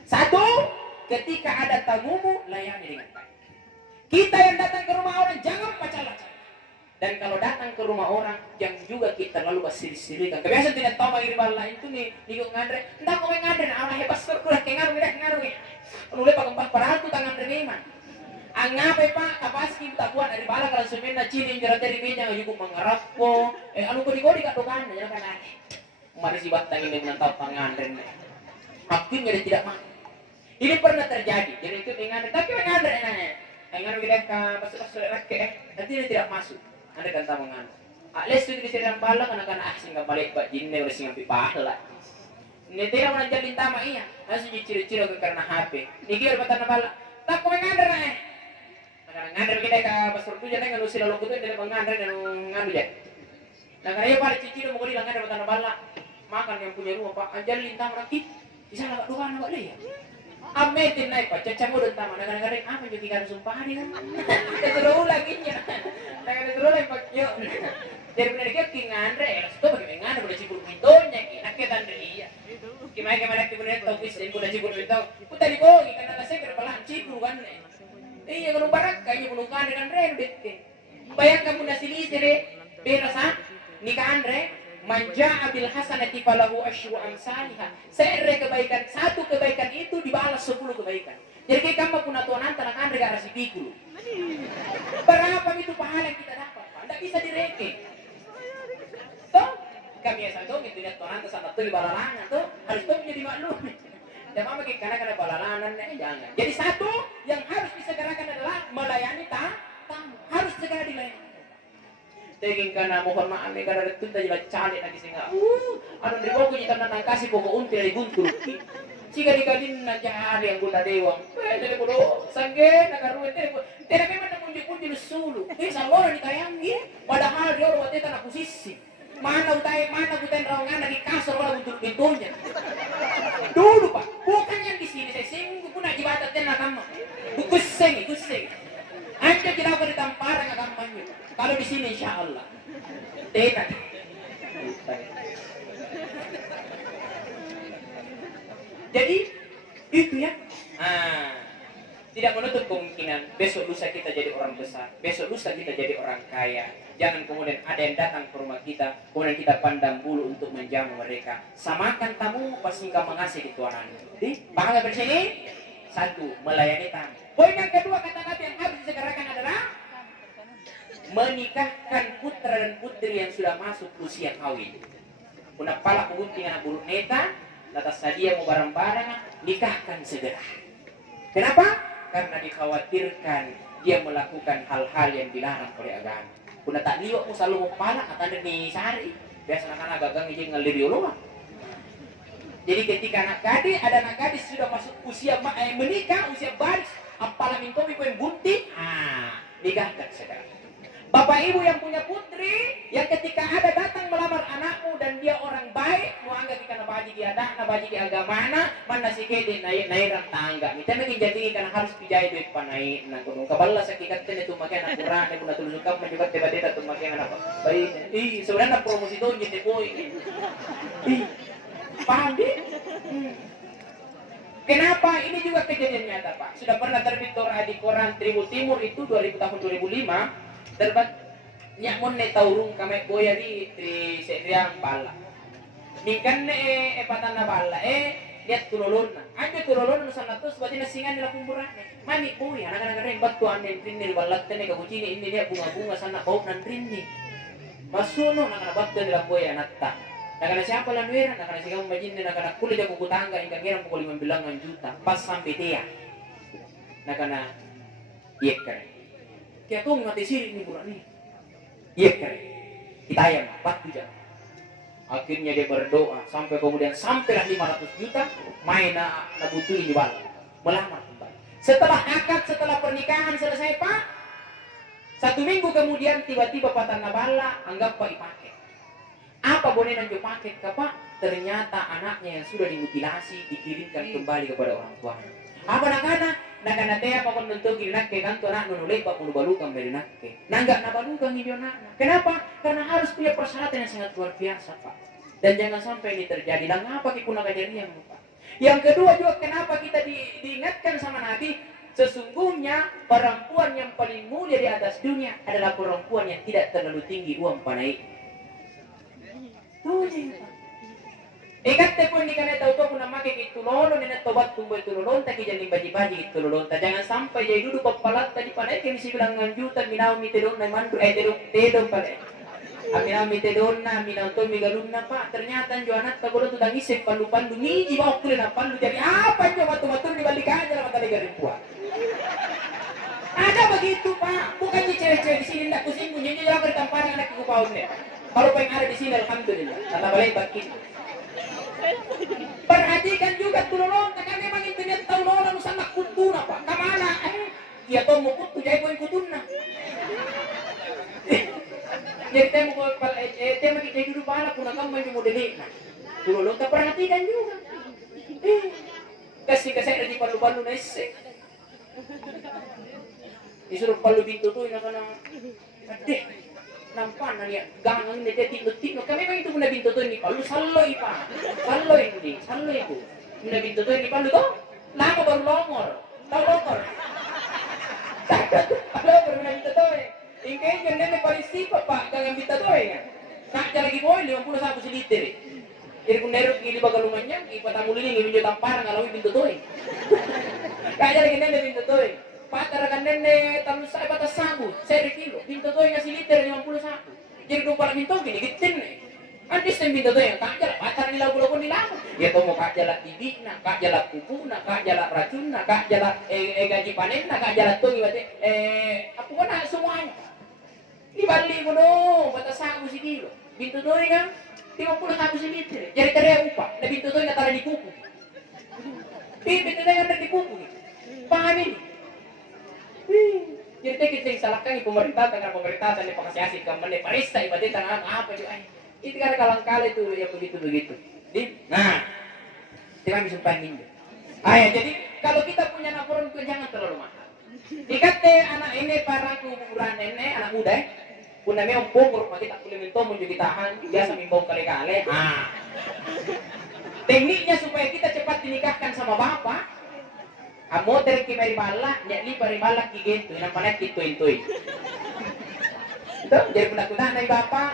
Satu, ketika ada tamumu layani dengan baik. Kita yang datang ke rumah orang jangan pacaran. Dan kalau datang ke rumah orang yang juga kita lalu basir-sirikan. Kebiasaan tidak tahu bagi bala itu nih kok ngandre. Entah kau ngandre, Allah hebat kurang ngaruh. Lu lepak empat paratu tangan reneman. Angape Pak, kapaski tak buat dari bala kalau semen na cilin jerat dari meja ngajuk mengarap ko. Anu ko di katukan jangan kan. Mari si batang ini menantap tangan rene. Akhirnya dia tidak mau. Ini pernah terjadi. Jadi itu ngandre, tapi ngandre nanya. Ngaruh kita ke pas rakyat nanti dia tidak masuk. Anda kan tahu ngandre. Ales itu di sedang bala kana sing balik Pak jinne udah sing pahala. Ini tidak mau jalin tama iya. Langsung diciri-ciri karena HP. Niki udah batana bala. Tak kau ngandre. Ngandre kita ke pastor tu jangan ngalu sila lokutu dia ngandre dan ngandre ya. Nah karena ya pada cici mau bilang ngandre batana bala. Makan yang punya rumah Pak anjal lintang rakit. Bisa lah dua anak boleh ya. Ametin naik Pak caca mau tama nah kadang-kadang apa jadi kan sumpah dia kan. Terus lagi nya. Nah terus lagi Pak yo. Jadi benar dia ngandre itu bagaimana ngandre boleh cibur pintunya kita ketan dia. Gimana kemudian tahu bis dan boleh cibur pintu. Putar di bawah karena saya berpelan cibur kan. Iya kalau barak kayaknya bunuh kan dengan Andre. Bayangkan kamu nasi istri berasa nikah Andre manja abil hasanati falahu asyru amsalha. Kebaikan satu kebaikan itu dibalas 10 kebaikan. Jadi kamu punya tuanan tanah Andre gak rasi pikul. Berapa itu pahala yang kita dapat? Tidak bisa direke. Tuh kami asal tuh gitu lihat tuanan kesana tuh di balalangan tuh harus tuh menjadi maklum. Dan mama karena balalanan jangan. Jadi satu yang harus disegerakan adalah melayani tamu. Harus segera dilayani. Teging kana mohon maaf nih karena itu tadi lah cari lagi singa. Anu di bawah kita nang kasih pokok unti dari guntur. Jika dikadin na jahari yang guna dewang. Jadi bodo sangge nagaruin teh. Tidak memang munjuk-munjuk sulu. Salora ditayangi. Padahal dia orang wanita na posisi. Mana utain rawangan lagi kasar wala untuk pintunya. Dulu Pak, bukan yang di sini saya singgung pun aja batat dan nakam. Kuseng. Anda tidak akan ditampar dengan kampanye. Kalau di sini insya Allah. Tidak. Jadi itu ya. Tidak menutup kemungkinan besok lusa kita jadi orang besar, besok lusa kita jadi orang kaya. Jangan kemudian ada yang datang ke rumah kita, kemudian kita pandang bulu untuk menjamu mereka. Samakan tamu pasti kau mengasihi di tuanannya. Jadi, bangga bersini. Satu, melayani tamu. Poin yang kedua kata Nabi yang harus disegerakan adalah menikahkan putra dan putri yang sudah masuk usia kawin. Una pala kubunting anak buruk neta, atas sadia mau barang-barang, nikahkan segera. Kenapa? Karena dikhawatirkan dia melakukan hal-hal yang dilarang oleh agama. Kuna tak liwak mo selalu mo pala at ada ni sari. Biasa anak-anak gagang ijing ngaliriolo. Jadi ketika ada anak gadis sudah masuk usia menikah, usia baris, apalah minto ibu yang bunting, nikahkan segera. Bapak ibu yang punya putri, yang ketika ada datang melamar anakmu dan dia orang baik, mau anggap ikan nabaji di adak, nabaji di agama mana si kede nairang tangga. Kita makin jadi ikan harus pijai duit panai, nang gunung kabala sakikat itu makin anak kurang, ibu natul suka menjubat debat tuh makin anak baik. Sebenarnya promosi itu jadi boy. Paham deh? Kenapa? Ini juga kejadian nyata Pak. Sudah pernah terbit di koran Tribun Timur itu tahun 2005. Terbat nyak ne taurung kami boya di seriang bala. Nikan patan na bala lihat tulolon na. Aja tulolon na sana tos berarti nasingan nila kumpuran. Mani boy anak-anak rin batu anen rin nil balat tene kabucini ini dia bunga-bunga sana bau nan rin ni. Masuno anak-anak batu nila boy anatta. Nakana siapa lah nuera, nakana siapa majin nakana kulit aku kutangga hingga ngira pukul 15 juta pas sampai dia. Nakana iya keren. Kaya kau mati sirik nih bulan nih. Iya keren. Kita ayam 4 jam. Akhirnya dia berdoa sampai kemudian sampailah 500 juta main nabutuli di bala. Melamar kembali. Setelah akad, setelah pernikahan selesai Pak. 1 minggu kemudian tiba-tiba patah nabala anggap Pak ipakai. Apa boleh nanti pakai Pak? Ternyata anaknya yang sudah dimutilasi dikirimkan kembali kepada orang tuanya. Apa nakana? Nakana teh apa kononto kirinak ke kantor anak nunulek pak puluh balukang dari nakke. Nanggak nabalukang ini anak. Kenapa? Karena harus punya persyaratan yang sangat luar biasa Pak. Dan jangan sampai ini terjadi. Dan apa kita kejadian Pak? Yang kedua juga kenapa kita diingatkan sama Nabi? Sesungguhnya perempuan yang paling mulia di atas dunia adalah perempuan yang tidak terlalu tinggi uang panai. Ikat pun di kana tahu pun nama ke tulolon nena tobat tumbuh tulolon tak jadi baji-baji tulolon tak jangan sampai jadi duduk pepalat tadi panai kini si bilang nganjutan minau mitedon na mandu tedon pare aminau mitedon na minau to migalum na Pak ternyata jo anak tak boleh tu tangis pandu ngiji bawa kulen apa lu jadi apa jo batu-batu dibalik aja lah mata negara tua ada begitu Pak bukan di cewek-cewek di sini ndak pusing bunyinya jangan bertampar anak ku paune. Kalau pengen ada di sini, alhamdulillah. Kata balik bakin. Perhatikan juga tulolong. Karena memang internet tahu lola nu sama kutuna Pak. Kamana? Iya toh mau kutu jadi poin kutuna. Jadi temu temu kita duduk bala kuna kamu yang modeli. Tulolong tak perhatikan juga. Kasih saya di palu-palu nese. Disuruh palu pintu tuh nak kana. Adek. Nampak nanya gangang ni dia tino kami memang itu muna bintu tu ni palu saloy pa saloy itu muna bintu tu ni palu tu lama baru longor tahu longor longor muna bintu tu ingkay yang nene parisi Pak gangang bintu tu nak lagi boy 51 siliter jadi kung nero gili bagalungannya ipatamuliling ibinyo tampar ngalawi bintu tu kaya lagi nene bintu tu patarakan nene talus saya batas sabu, 1 kilo. Pintu tuh yang ngasih liter 51. Jadi kau para pintu gini gitin nih. Antis yang pintu tuh yang tak jalan patar di lagu pun dilaku. Ya kau mau kak jalan bibi, nak kak jalan kubu, nak kak jalan racun, nak kak jalan gaji panen, nak kak jalan tuh gimana? Aku kan semuanya. Dibalik ko no, batas sabu 1 kilo. Pintu tuh yang 51 liter. Jadi tadi upah, na pintu tuh yang taruh di kuku. Pintu tuh yang ada di kuku. Paham ini? Jadi kita salahkan pemerintah dengan pemerintah dan dipakasiasi ke mana parista ibadah tangan apa itu itu karena kalang-kala itu ya begitu. Nah, kita bisa panding. Jadi kalau kita punya laporan itu jangan terlalu mahal. Ikat anak ini para kuburan nenek anak muda punya memang punggur mati tak boleh minta menjadi tahan biasa mimbong kali-kali. Tekniknya supaya kita cepat dinikahkan sama bapak, amo dari kimari malak, nyakli pari malak kigentu, namanya kituin-tuin. Itu jadi penakutah dari bapak.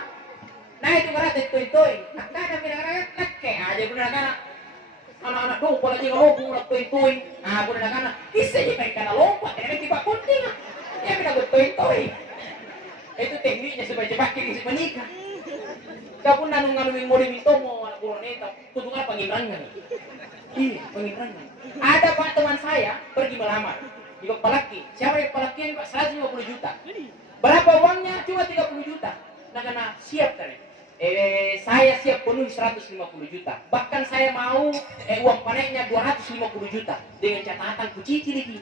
Nah itu karena kituin-tuin. Nah ada pindah-pindah nakke aja pindah-pindah. Anak-anak tuh pola juga lompat nak tuin-tuin. Ah pindah-pindah. Kisah aja pengen kena lompat, ini tiba kunting. Ya pindah tuin-tuin. Itu tekniknya supaya cepat kita menikah. Kau pun nanung-nanungin mau dimintomo anak bulan itu, kutungan pangibrangan. Iya, pangibrangan. Ada pak teman saya pergi melamar, juga pelaki. Siapa yang pelakian pak 150 juta. Berapa uangnya? Cuma 30 juta. Nah karena siap kan? Saya siap penuhi 150 juta. Bahkan saya mau uang panennya 250 juta dengan catatan ku cicil lagi.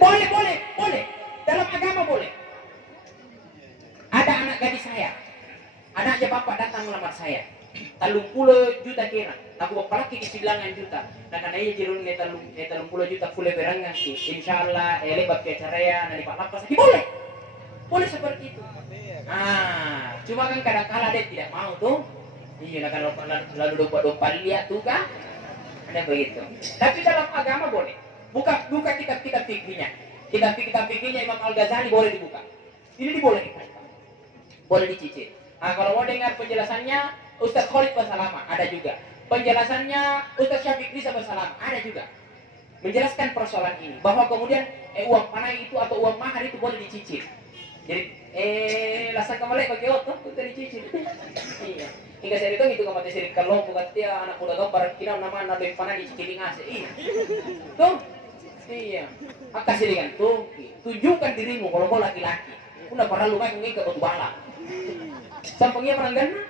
Boleh. Dalam agama boleh. Ada anak gadis saya. Anaknya bapak datang melamar saya. 30 juta kira. Aku bapak laki di bilangan juta. Nah karena ia jirun 30 juta kule berangan sih. Insyaallah lebat ke caranya nanti pak lapas lagi boleh. Boleh seperti itu. Ah, cuma kan kadang-kala dia tidak mau tuh. Iya, kalau lalu dompat lihat tuh kan. Ada begitu. Tapi dalam agama boleh. Buka kitab-kitab fikihnya. Kitab-kitab fikihnya Imam Al-Ghazali boleh dibuka. Ini dibolehkan. Boleh dicicil. Nah, kalau mau dengar penjelasannya Ustaz Khalid Basalamah ada juga. Penjelasannya Ustaz Syafiq Rizal Basalamah ada juga. Menjelaskan persoalan ini bahwa kemudian uang panai itu atau uang mahar itu boleh dicicil. Jadi lasak kembali bagi otot itu dicicil. Iya. Hingga saya itu kamu teh kalau bukan dia anak muda gambar kira nama nabi panai dicicil ngasih. Iya. Tuh. Iya. Maka dengan tuh tunjukkan dirimu kalau kau laki-laki. Udah pernah lu main ke batu bala. Sampingnya peranggan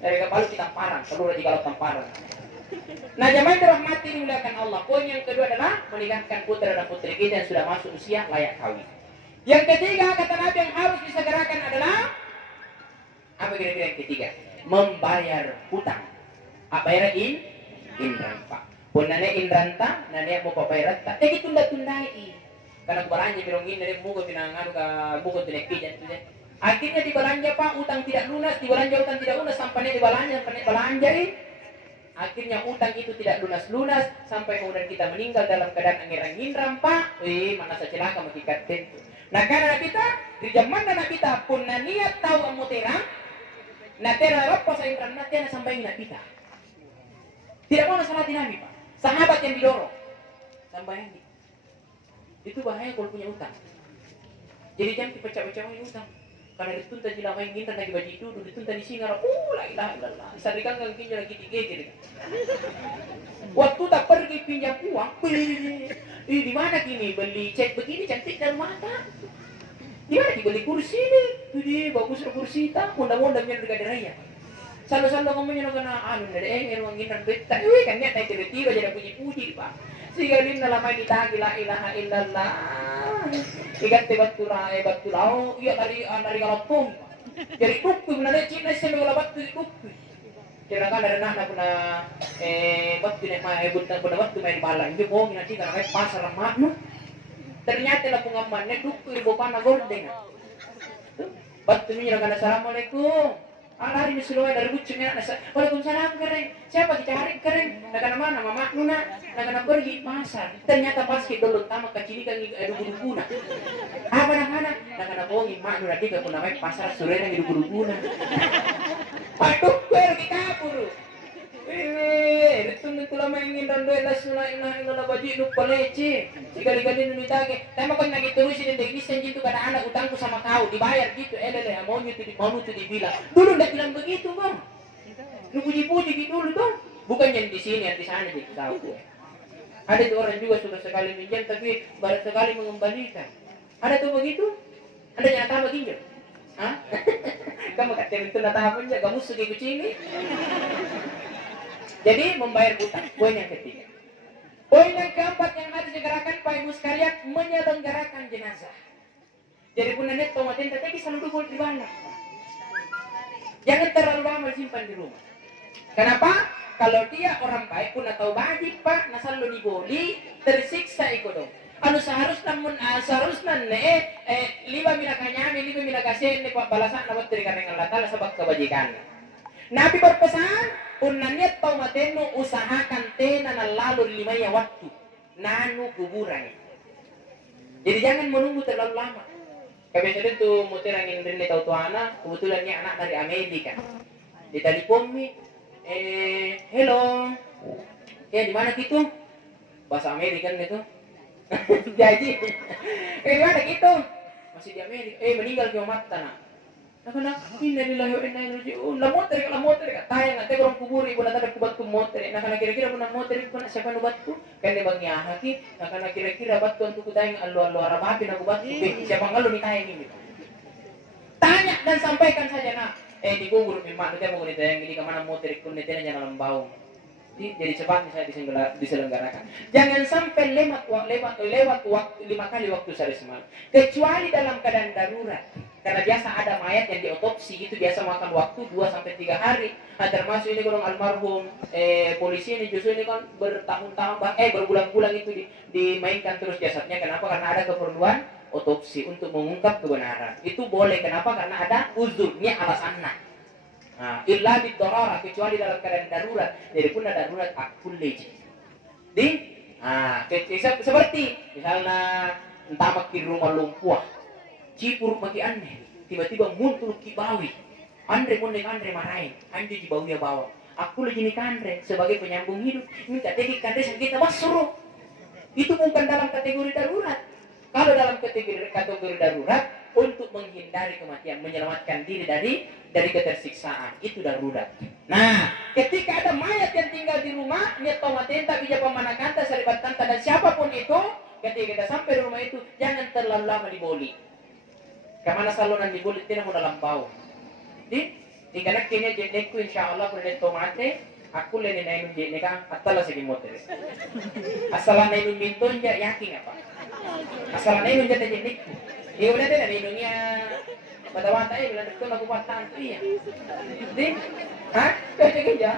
dari kepala kita parang, keluar di kalau tamparan. Nah jamaah dirahmati dimuliakan Allah. Poin yang kedua adalah menikahkan putra dan putri kita yang sudah masuk usia layak kawin. Yang ketiga kata Nabi yang harus disegerakan adalah apa kira-kira yang ketiga? Membayar hutang. Apa bayar inranta. Pun nane inranta, nane mau bayar tak. Jadi tunda-tundai. Karena belanja birongin dari muka pinangan ke muka tunek pijan tu. Akhirnya dibelanja pak, utang tidak lunas, dibelanja utang tidak lunas, sampai dibelanja, akhirnya utang itu tidak lunas sampai kemudian kita meninggal dalam keadaan angin rampak. Mana celaka mengikat tentu. Nah karena kita di zaman anak kita pun niat tahu amu terang, nah terang apa saya ingin nanti anak sampai minat kita. Tidak mau salah Nabi pak, sahabat yang didorong sampai ini. Itu bahaya kalau punya utang. Jadi jangan dipecah-pecahin utang. Karena dituntut jila main gintan lagi baju itu, dituntut di singar. La ilaha illallah. Sarikan kang pinjam lagi 3 gitu. Waktu tak pergi pinjam uang, di mana kini beli cek begini cantik dan mata. Di mana dibeli kursi ini? Ini bagus kursi tak, undang-undangnya dekat raya. Selalu ngomongnya kena anu dari ruang gintan beta. Kan niat naik tiba-tiba jadi puji-puji pak. Sehingga ini lamai ditagi la ilaha illallah. Ikat batulao iya dari galapong. Jadi kuku benar Cina sih kalau batu kuku. Kira-kira dari anak puna batu nih mai batu main bala. Itu bohong nanti karena pasar mak nu. Ternyata lah pengamannya kuku ibu panah gorden. Batu ni jangan assalamualaikum. Allah ini seluruh dari bucingnya nasa. Waalaikumsalam kering. Siapa dicari kering? Nak mana mama nuna? Nak pergi pasar. Ternyata pas kita dulu tamak kecil kan dugu-duguna. Apa nak bohongi mak nuna kita pun namanya pasar sore yang dugu-duguna. Aduh, pergi kabur. Itu lama ingin dan doa la baju lupa lece. Sekali-kali nu ditagih. Tapi kan lagi terus ini teknisnya gitu kata anak utangku sama kau dibayar gitu. Mau itu dibilang. Dulu ndak bilang begitu bang. Lu puji-puji gitu dulu tuh. Bukan yang di sini, yang di sana gitu tahu. Ada tuh orang juga sudah sekali minjam tapi baru sekali mengembalikan. Ada tuh begitu? Ada nyata begitu? Hah? Kamu kata itu nata apa aja? Kamu sudah kucing. Jadi membayar hutang, poin yang ketiga. Poin yang keempat yang harus digerakan Pak Ibu sekalian, menyelenggarakan jenazah. Jadi pun nenek tomatin tapi selalu dulu di mana. Jangan terlalu lama simpan di rumah. Kenapa? Kalau dia orang baik pun atau baik pak, nasal lo diboli, tersiksa ikut dong. Anu seharusnya lima mina kanyami, lima mina kasih ini pak balasan dapat dari karena Allah Taala sebab kebajikan. Nabi berpesan, unannya taumatenu usahakan tena lalu 5 waktu. Nanu kuburan. Jadi jangan menunggu terlalu lama. Kebetulan tuh muter angin dari tahu tuana, kebetulannya anak dari Amerika. Di telepon mi, hello, ya di mana gitu? Bahasa Amerika itu. Jadi, di mana gitu? Masih di Amerika. Meninggal ke mata nak. Nakana innalillahi wa inna ilaihi raji'un. Lamoter tayang ate orang kubur ibu nata kubat ku moter. Nakana kira-kira pun moter ibu na siapa nubatku? Kan dia bang yahaki. Nakana kira-kira batku untuk tayang allo arabapi na kubatku. Siapa ngalo ni tayang ini? Tanya dan sampaikan saja nak. Di kubur memang nanti mau ditayang ini kemana moter pun nanti nanya dalam bau. Jadi cepatnya saya diselenggarakan. Jangan sampai lewat waktu 5 kali waktu sehari semalam. Kecuali dalam keadaan darurat. Karena biasa ada mayat yang diotopsi itu biasa makan waktu 2-3 hari. Nah, termasuk ini kalau almarhum polisi ini justru ini kan bertahun-tahun berbulan-bulan itu dimainkan terus jasadnya. Kenapa? Karena ada keperluan otopsi untuk mengungkap kebenaran. Itu boleh. Kenapa? Karena ada uzurnya alasannya. Nah, illa bidorora kecuali dalam keadaan darurat. Jadi pun ada darurat akul leji. Seperti misalnya entah makin rumah lumpuh, cipur maki aneh, tiba-tiba muncul kibawi. Andre marahin, andre di bawah bawa. Aku lagi nih kandre sebagai penyambung hidup. Minta teknik kandre kita masuk. Itu bukan dalam kategori darurat. Kalau dalam kategori darurat untuk menghindari kematian, menyelamatkan diri dari ketersiksaan, itu darurat. Nah, ketika ada mayat yang tinggal di rumah, niat tomatenta bija pemanakanta saribatanta dan siapapun itu, ketika kita sampai di rumah itu, jangan terlalu lama diboli. Kemana saluran diboli tidak mau dalam bau. Di kanak kini jenekku insyaallah boleh tomate, aku lene naik jeneka atala segi motor. Asalan naik minton ja yakin apa? Asalan naik jadi jenekku. Dia udah ada hidungnya pada watai bilang itu lagu patah ya. Cocok aja.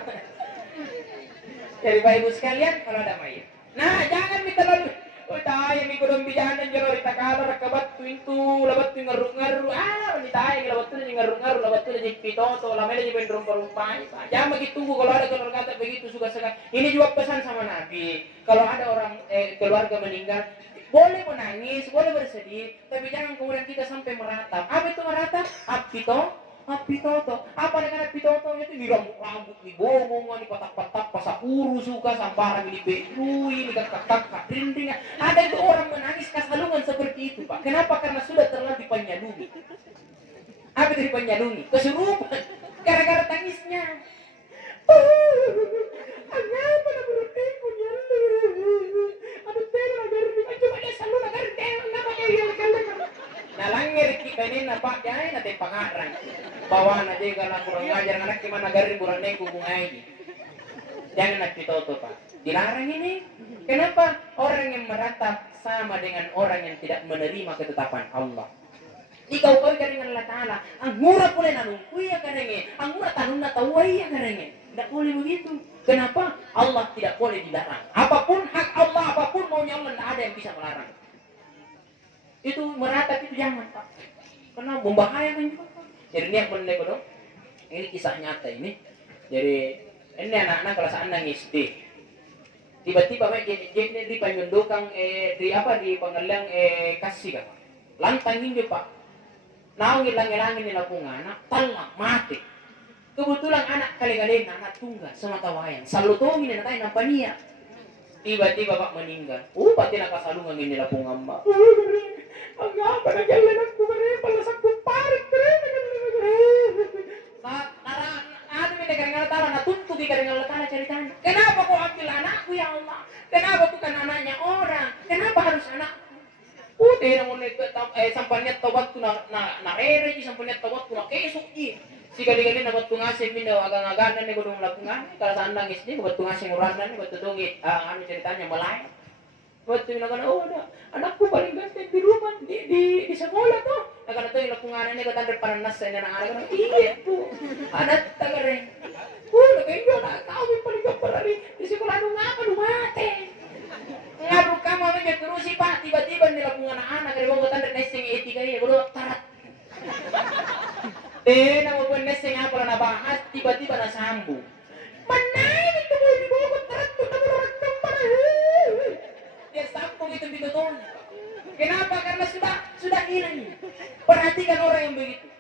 Jadi Bapak Ibu sekalian kalau ada mayat. Nah, jangan minta lalu. Tayo mi kudong bijanan jero ita kala rakabat tu itu labat tu ngaru-ngaru. Ni tayo labat tu ngaru-ngaru labat tu jadi pitoto lamela jadi rumpa-rumpai. Jangan begitu tunggu kalau ada keluarga kata begitu suka-suka. Ini juga pesan sama Nabi. Kalau ada orang keluarga meninggal boleh menangis, boleh bersedih, tapi jangan kemudian kita sampai meratap. Apa itu meratap? Apitoto. Apa dengan apitoto? Itu dirambut-rambut, dibomong, dipatak-patak, pasak urus suka, sambaran, dibelui, dikakak-kakak, rinding. Ada itu orang menangis kasalungan seperti itu, Pak. Kenapa? Karena sudah terlalu dipanyalungi. Apa itu dipanyalungi? Kesurupan. Gara-gara tangisnya. Kenapa nak berhenti punya? Aduh, terang agar coba dia selalu agar terang namanya yang kalau nalangir kita ini nampak jaya nanti pengarang bawa aja kalau kurang ngajar anak gimana garin kurang nengku bungai. Jangan nak ditutup Pak. Dilarang ini. Kenapa? Orang yang meratap sama dengan orang yang tidak menerima ketetapan Allah. Ikaw dengan Allah Ta'ala. Ang mura pula nanungkuy ya karenge. Ang mura tanong na taway ya karenge. Tidak boleh begitu. Kenapa? Allah tidak boleh dilarang. Apapun hak Allah, apapun maunya Allah, tidak ada yang bisa melarang. Itu meratap itu jangan Pak. Karena membahayakan juga Pak. Jadi ini yang menurut dong. Ini kisah nyata ini. Jadi ini anak-anak kelas 6 SD. Tiba-tiba ini di penyundukang di pengalian kasih kan. Lantangin dia Pak. Naung ilang-ilangin nila kung anak, talak, mati. Kebetulan anak kali-kali anak tunggal, semata wayang. Salutongin na tayo ng paniya. Tiba-tiba Pak meninggal. Pati nakasalungan nila kung amba. Ang apa, nagyalan ako ba rin, palasak kong parit ka rin. Ano may nagaringalatala, natuntug ikaringalatala caritaan. Kenapa ko ambil anakku ya Allah? Kenapa bukan anaknya orang? Kenapa harus anak? Putih na muna sampanya tawad ko na ere, sampanya tawad ko na kesok di. Si kali-kali na batungasin min daw agang-aganan ni gudong lapungan. Kala saan nangis di, batungasin uranan ni batutungit ano ceritanya malay. Batu na kana anak ko paling ganteng di rumah di sekolah to. Nakana to yung lapunganan ni katandre paranas sa ina ng anak ko. Iya po. Anak tagare. Nakayo na tao may paling parari. Di sekolah nga pa lumate. Ngaruh ka mo may terus si Pak tiba-tiba nila kung anak-anak kaya mo katandre na sing etika iya. Bro tarat. Tena mo pun neseng apa na bahas tiba-tiba na sambung. Manay itu mo di bawah teratur tamu pada. Dia sambung itu bidotnya. Kenapa? Karena sudah hilang. Perhatikan orang yang begitu.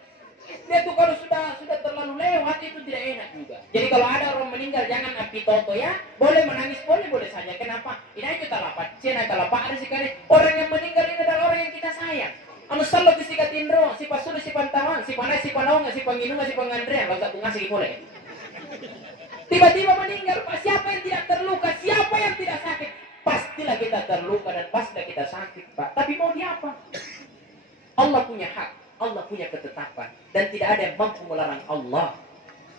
Dia tuh kalau sudah terlalu lewat itu tidak enak juga. Jadi kalau ada orang meninggal jangan api toto ya. Boleh menangis boleh saja. Kenapa? Ini aja talapat. Cina talapak ada sekali. Orang yang meninggal ini adalah orang yang kita sayang. Anu selalu disikatinro, si pasulu, si pantawang, si panai, si panawang, si panginunga, si pangandrean, kalau tak bunga sih boleh. Tiba-tiba meninggal, Pak. Siapa yang tidak terluka? Siapa yang tidak sakit? Pastilah kita terluka dan pastilah kita sakit, Pak. Tapi mau dia apa? Allah punya hak, Allah punya ketetapan, dan tidak ada yang mampu melarang Allah.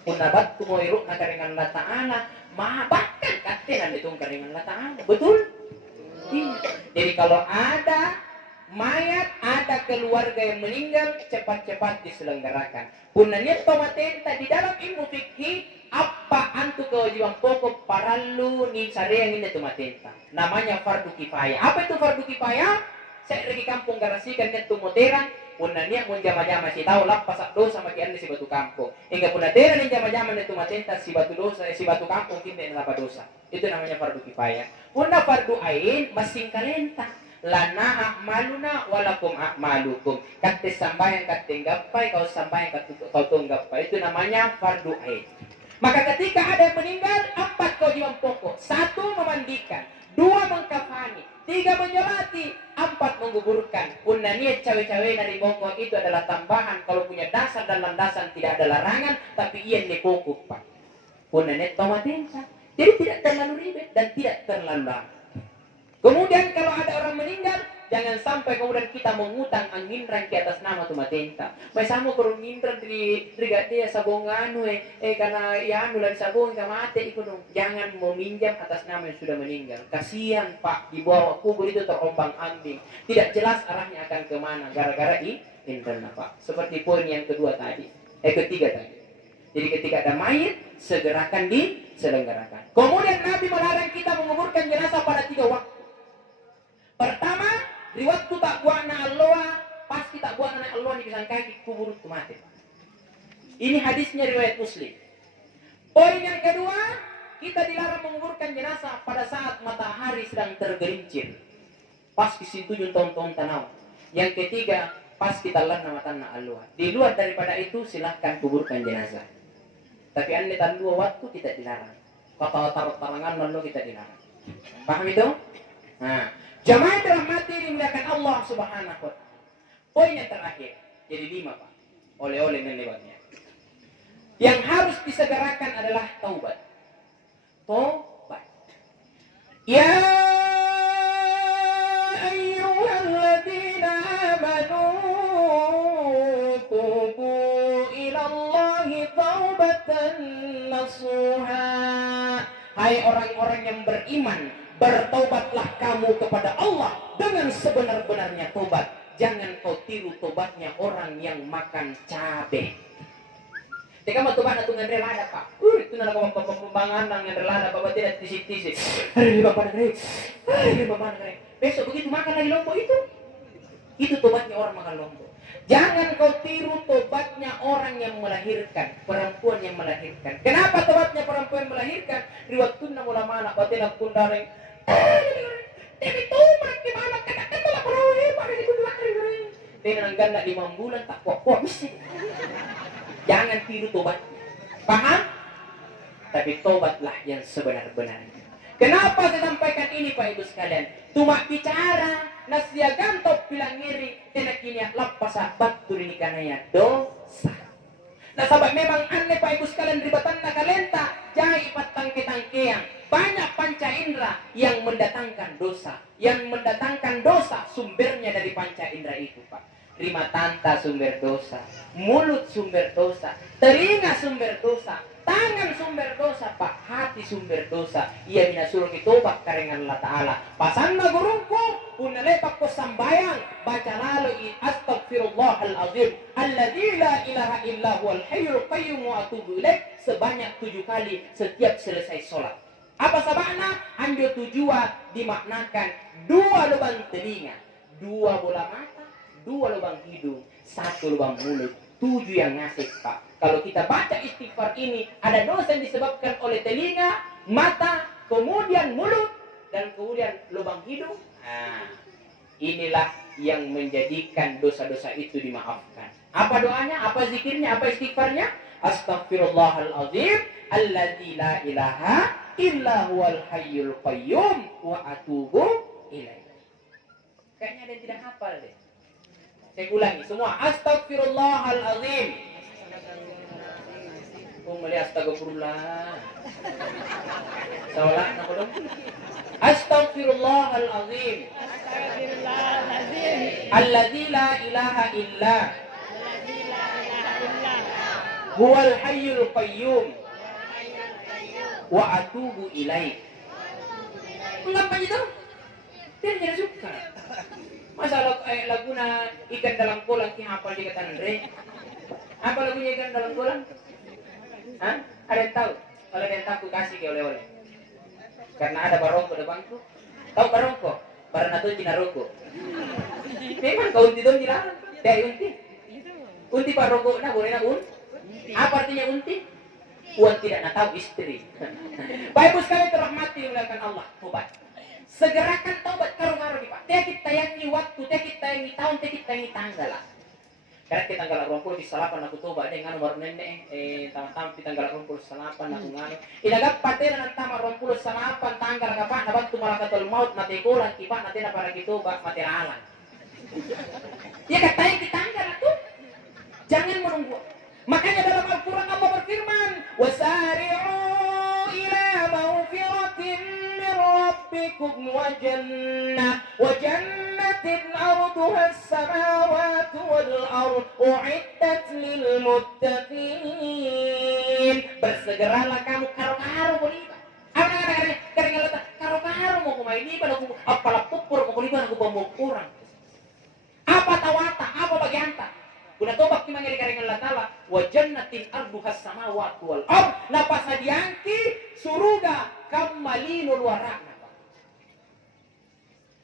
Unabat tumoiruk nakaringan Allah Ta'ala, bahkan katenan itu karingan Allah Ta'ala. Betul? Iya. Jadi kalau ada mayat, ada keluarga yang meninggal, cepat-cepat diselenggarakan. Punanya tomatenta di dalam ilmu fikih apa antu kewajiban pokok paralu ni sareang ini tomatenta. Namanya fardu kifayah. Apa itu fardu kifayah? Saya pergi kampung garasikan itu modern. Punanya mun jama-jama si tahu lah pasak dosa makian si batu kampung. Hingga punadera ni jama-jama itu tomatenta si batu dosa, si batu kampung kita apa dosa. Itu namanya fardu kifayah. Punna fardu ain masing kalenta. Lana akmaluna walakum akmalukum. Kate sambayan kate gappai, kau sambayan kau tunggappai. Itu namanya fardu ain. Maka ketika ada yang meninggal, 4 kewajiban pokok. 1 memandikan, 2 mengkafani, 3 menyolati, 4 menguburkan. Punanya cawe-cawe dari pokok itu adalah tambahan. Kalau punya dasar dan landasan tidak ada larangan, tapi ia ne pokok, Pak. Punanya tomatensa. Jadi tidak terlalu ribet dan tidak terlalu lama. Kemudian kalau ada orang meninggal, jangan sampai kemudian kita mengutang angindran ke atas nama tumatenta. May samo kurang ngindran di dia sabong anu karena ya anu lan sabong kamate iko dong. Jangan meminjam atas nama yang sudah meninggal. Kasihan Pak, di bawah kubur itu terombang-ambing. Tidak jelas arahnya akan kemana gara-gara indran Pak. Seperti poin yang ketiga tadi. Jadi ketika ada mayit, segerakan diselenggarakan. Kemudian Nabi melarang kita menguburkan jenazah pada 3 waktu. Pertama, di waktu tak buat na Allah, pasti tak buat na Allah di pisang kaki kubur itu mati. Ini hadisnya riwayat Muslim. Poin yang kedua, kita dilarang menguburkan jenazah pada saat matahari sedang tergelincir. Pas kisintujun tahun-tahun tanau. Yang ketiga, pas kita lana matana Allah. Di luar daripada itu silahkan kuburkan jenazah. Tapi anda tan 2 waktu kita dilarang. Kata taruh-tarangan lalu kita dilarang. Paham itu? Nah, jamaah dirahmati dimuliakan Allah Subhanahu wa ta'ala. Poin yang terakhir, jadi 5 Pak. Oleh-oleh melewatnya. Yang harus disegerakan adalah taubat. Taubat. Ya ayyuhalladzina amanu tubu ilallahi taubatan nasuha. Hai orang-orang yang beriman, bertaubatlah kamu kepada Allah dengan sebenar-benarnya tobat. Jangan kau tiru tobatnya orang yang makan cabai. Jika mau tobat atau ngendrel ada Pak. Itu nana pembangan ngendrel ada Bapak tidak tisik-tisik. Hari Bapak ngendrel. Hari Bapak ngendrel. Besok begitu makan lagi lombok itu. Itu tobatnya orang makan lombok. Jangan kau tiru tobatnya orang yang melahirkan, perempuan yang melahirkan. Kenapa tobatnya perempuan melahirkan? Riwayatun ulama anak batin kundareng. Demi tobat gimana katakan telah perawai pada itu 2 hari. Dengan ganda 5 bulan tak kuat mesti. Jangan tiru tobatnya. Paham? Tapi tobatlah yang sebenar-benarnya. Kenapa saya sampaikan ini Pak Ibu sekalian? Tumak bicara nasiagan top bilang ngiri tenak kini lapasa batu ini kanaya dosa. Nah sahabat memang aneh Pak Ibu sekalian ribatan nakalenta jai patang ketangkeang. Banyak panca indera yang mendatangkan dosa. Yang mendatangkan dosa sumbernya dari panca indera itu Pak. Rima tanta sumber dosa, mulut sumber dosa, telinga sumber dosa, tangan sumber dosa Pak, hati sumber dosa. Ia mina suruh tobat karengan Allah Ta'ala. Pasanna gurungku punalepak ko sambayang baca lalu astaghfirullahalazim alladzi la ilaha illa huwal hayyul qayyum wa atubu ilaih sebanyak 7 kali setiap selesai sholat. Apa sabana? Anjo tujuan dimaknakan 2 lubang telinga, 2 bola mata, 2 lubang hidung, 1 lubang mulut, 7 yang ngasih, Pak. Kalau kita baca istighfar ini, ada dosa yang disebabkan oleh telinga, mata, kemudian mulut, dan kemudian lubang hidung. Nah, inilah yang menjadikan dosa-dosa itu dimaafkan. Apa doanya? Apa zikirnya? Apa istighfarnya? Astaghfirullahalazim alladzi la ilaha illa huwal hayyul qayyum wa atubu ilaih. Kayaknya ada yang tidak hafal deh. Saya ulangi semua. Astaghfirullahalazim. Oh, melihat astagfirullah. Salah nak dong. Astaghfirullahalazim. Alladzi la ilaha illa huwal hayyul qayyum wa atubu ilaih. Mengapa itu? Dia tidak suka. Masa laguna ikan dalam kolam ki hafal di kata Andre? Apa lagunya ikan dalam kolam? Hah? Ada yang tahu? Kalau ada yang tahu kasih ke oleh-oleh. Karena ada barongko depanku. Tahu barongko? Barang itu Cina roko. Memang kau unti dong dilarang. Dia unti. Unti barongko na boleh na Apa artinya unti? Uang tidak nak tahu istri. Bapak Ibu sekalian terahmati dimuliakan Allah. Tobat. Segerakan taubat karo-karo di Pak. Tekit tayangi waktu, tekit tayangi tahun, tekit tayangi tanggal lah. Karena kita tanggal 20 di salapan aku tobat dengan baru nenek tama-tama di tanggal 20 salapan aku ngano. Ilagap patera ng tama 20 salapan tanggal kapan nabantu malakatul maut mati kulang kipa natin na para kitoba matiralan. Ya katanya di tanggal itu. Jangan menunggu. Makanya dalam Al-Quran Allah berfirman, wasari'u ila mawfiratin min rabbikum wa jannatin arduha as-samawati wal ard u'iddat lil muttaqin. Bersegeralah kamu karo-karo boleh. Apa kata karo-karo mau kumain iban aku apalah pupur mau kuliban aku bawa kurang. Apa tawata, apa bagianta? Kuna tobak kimang iri karingan Allah Ta'ala wa jannatin arduhas samawati wal ard napasadianki suruga kammalino luarana Pak.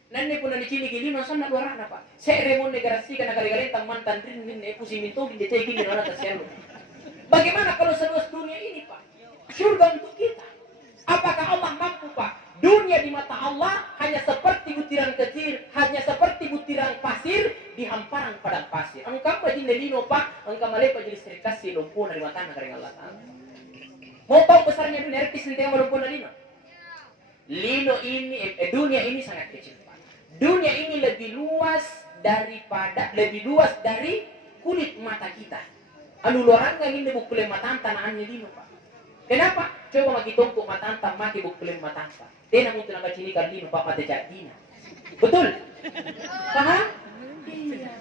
Nanne puna dicini gini no sana luarana Pak. Seremon negarasi kana kali-kali mantan rin min pusi minto gini teh gini nona tasyalo. Bagaimana kalau seluas dunia ini Pak? Surga untuk kita. Apakah Allah mampu Pak? Dunia di mata Allah hanya seperti butiran kecil, hanya seperti butiran pasir di hamparan padang pasir. Engkau pajin lino Pak, engkau malepa jadi serikasi lumpuh dari mata kering Allah Ta'ala. Mau tahu besarnya dunia artis yang lumpuh dari lino? Lino ini, dunia ini sangat kecil Pak. Dunia ini lebih luas dari kulit mata kita. Anu luaran nggak ini bukule mata tanahnya lino Pak. Kenapa? Coba maki tongkok mata antam maki bukule mata antam. Tena mungkin agak cini kardino Pak mati jadina. Betul? Paham? Iya.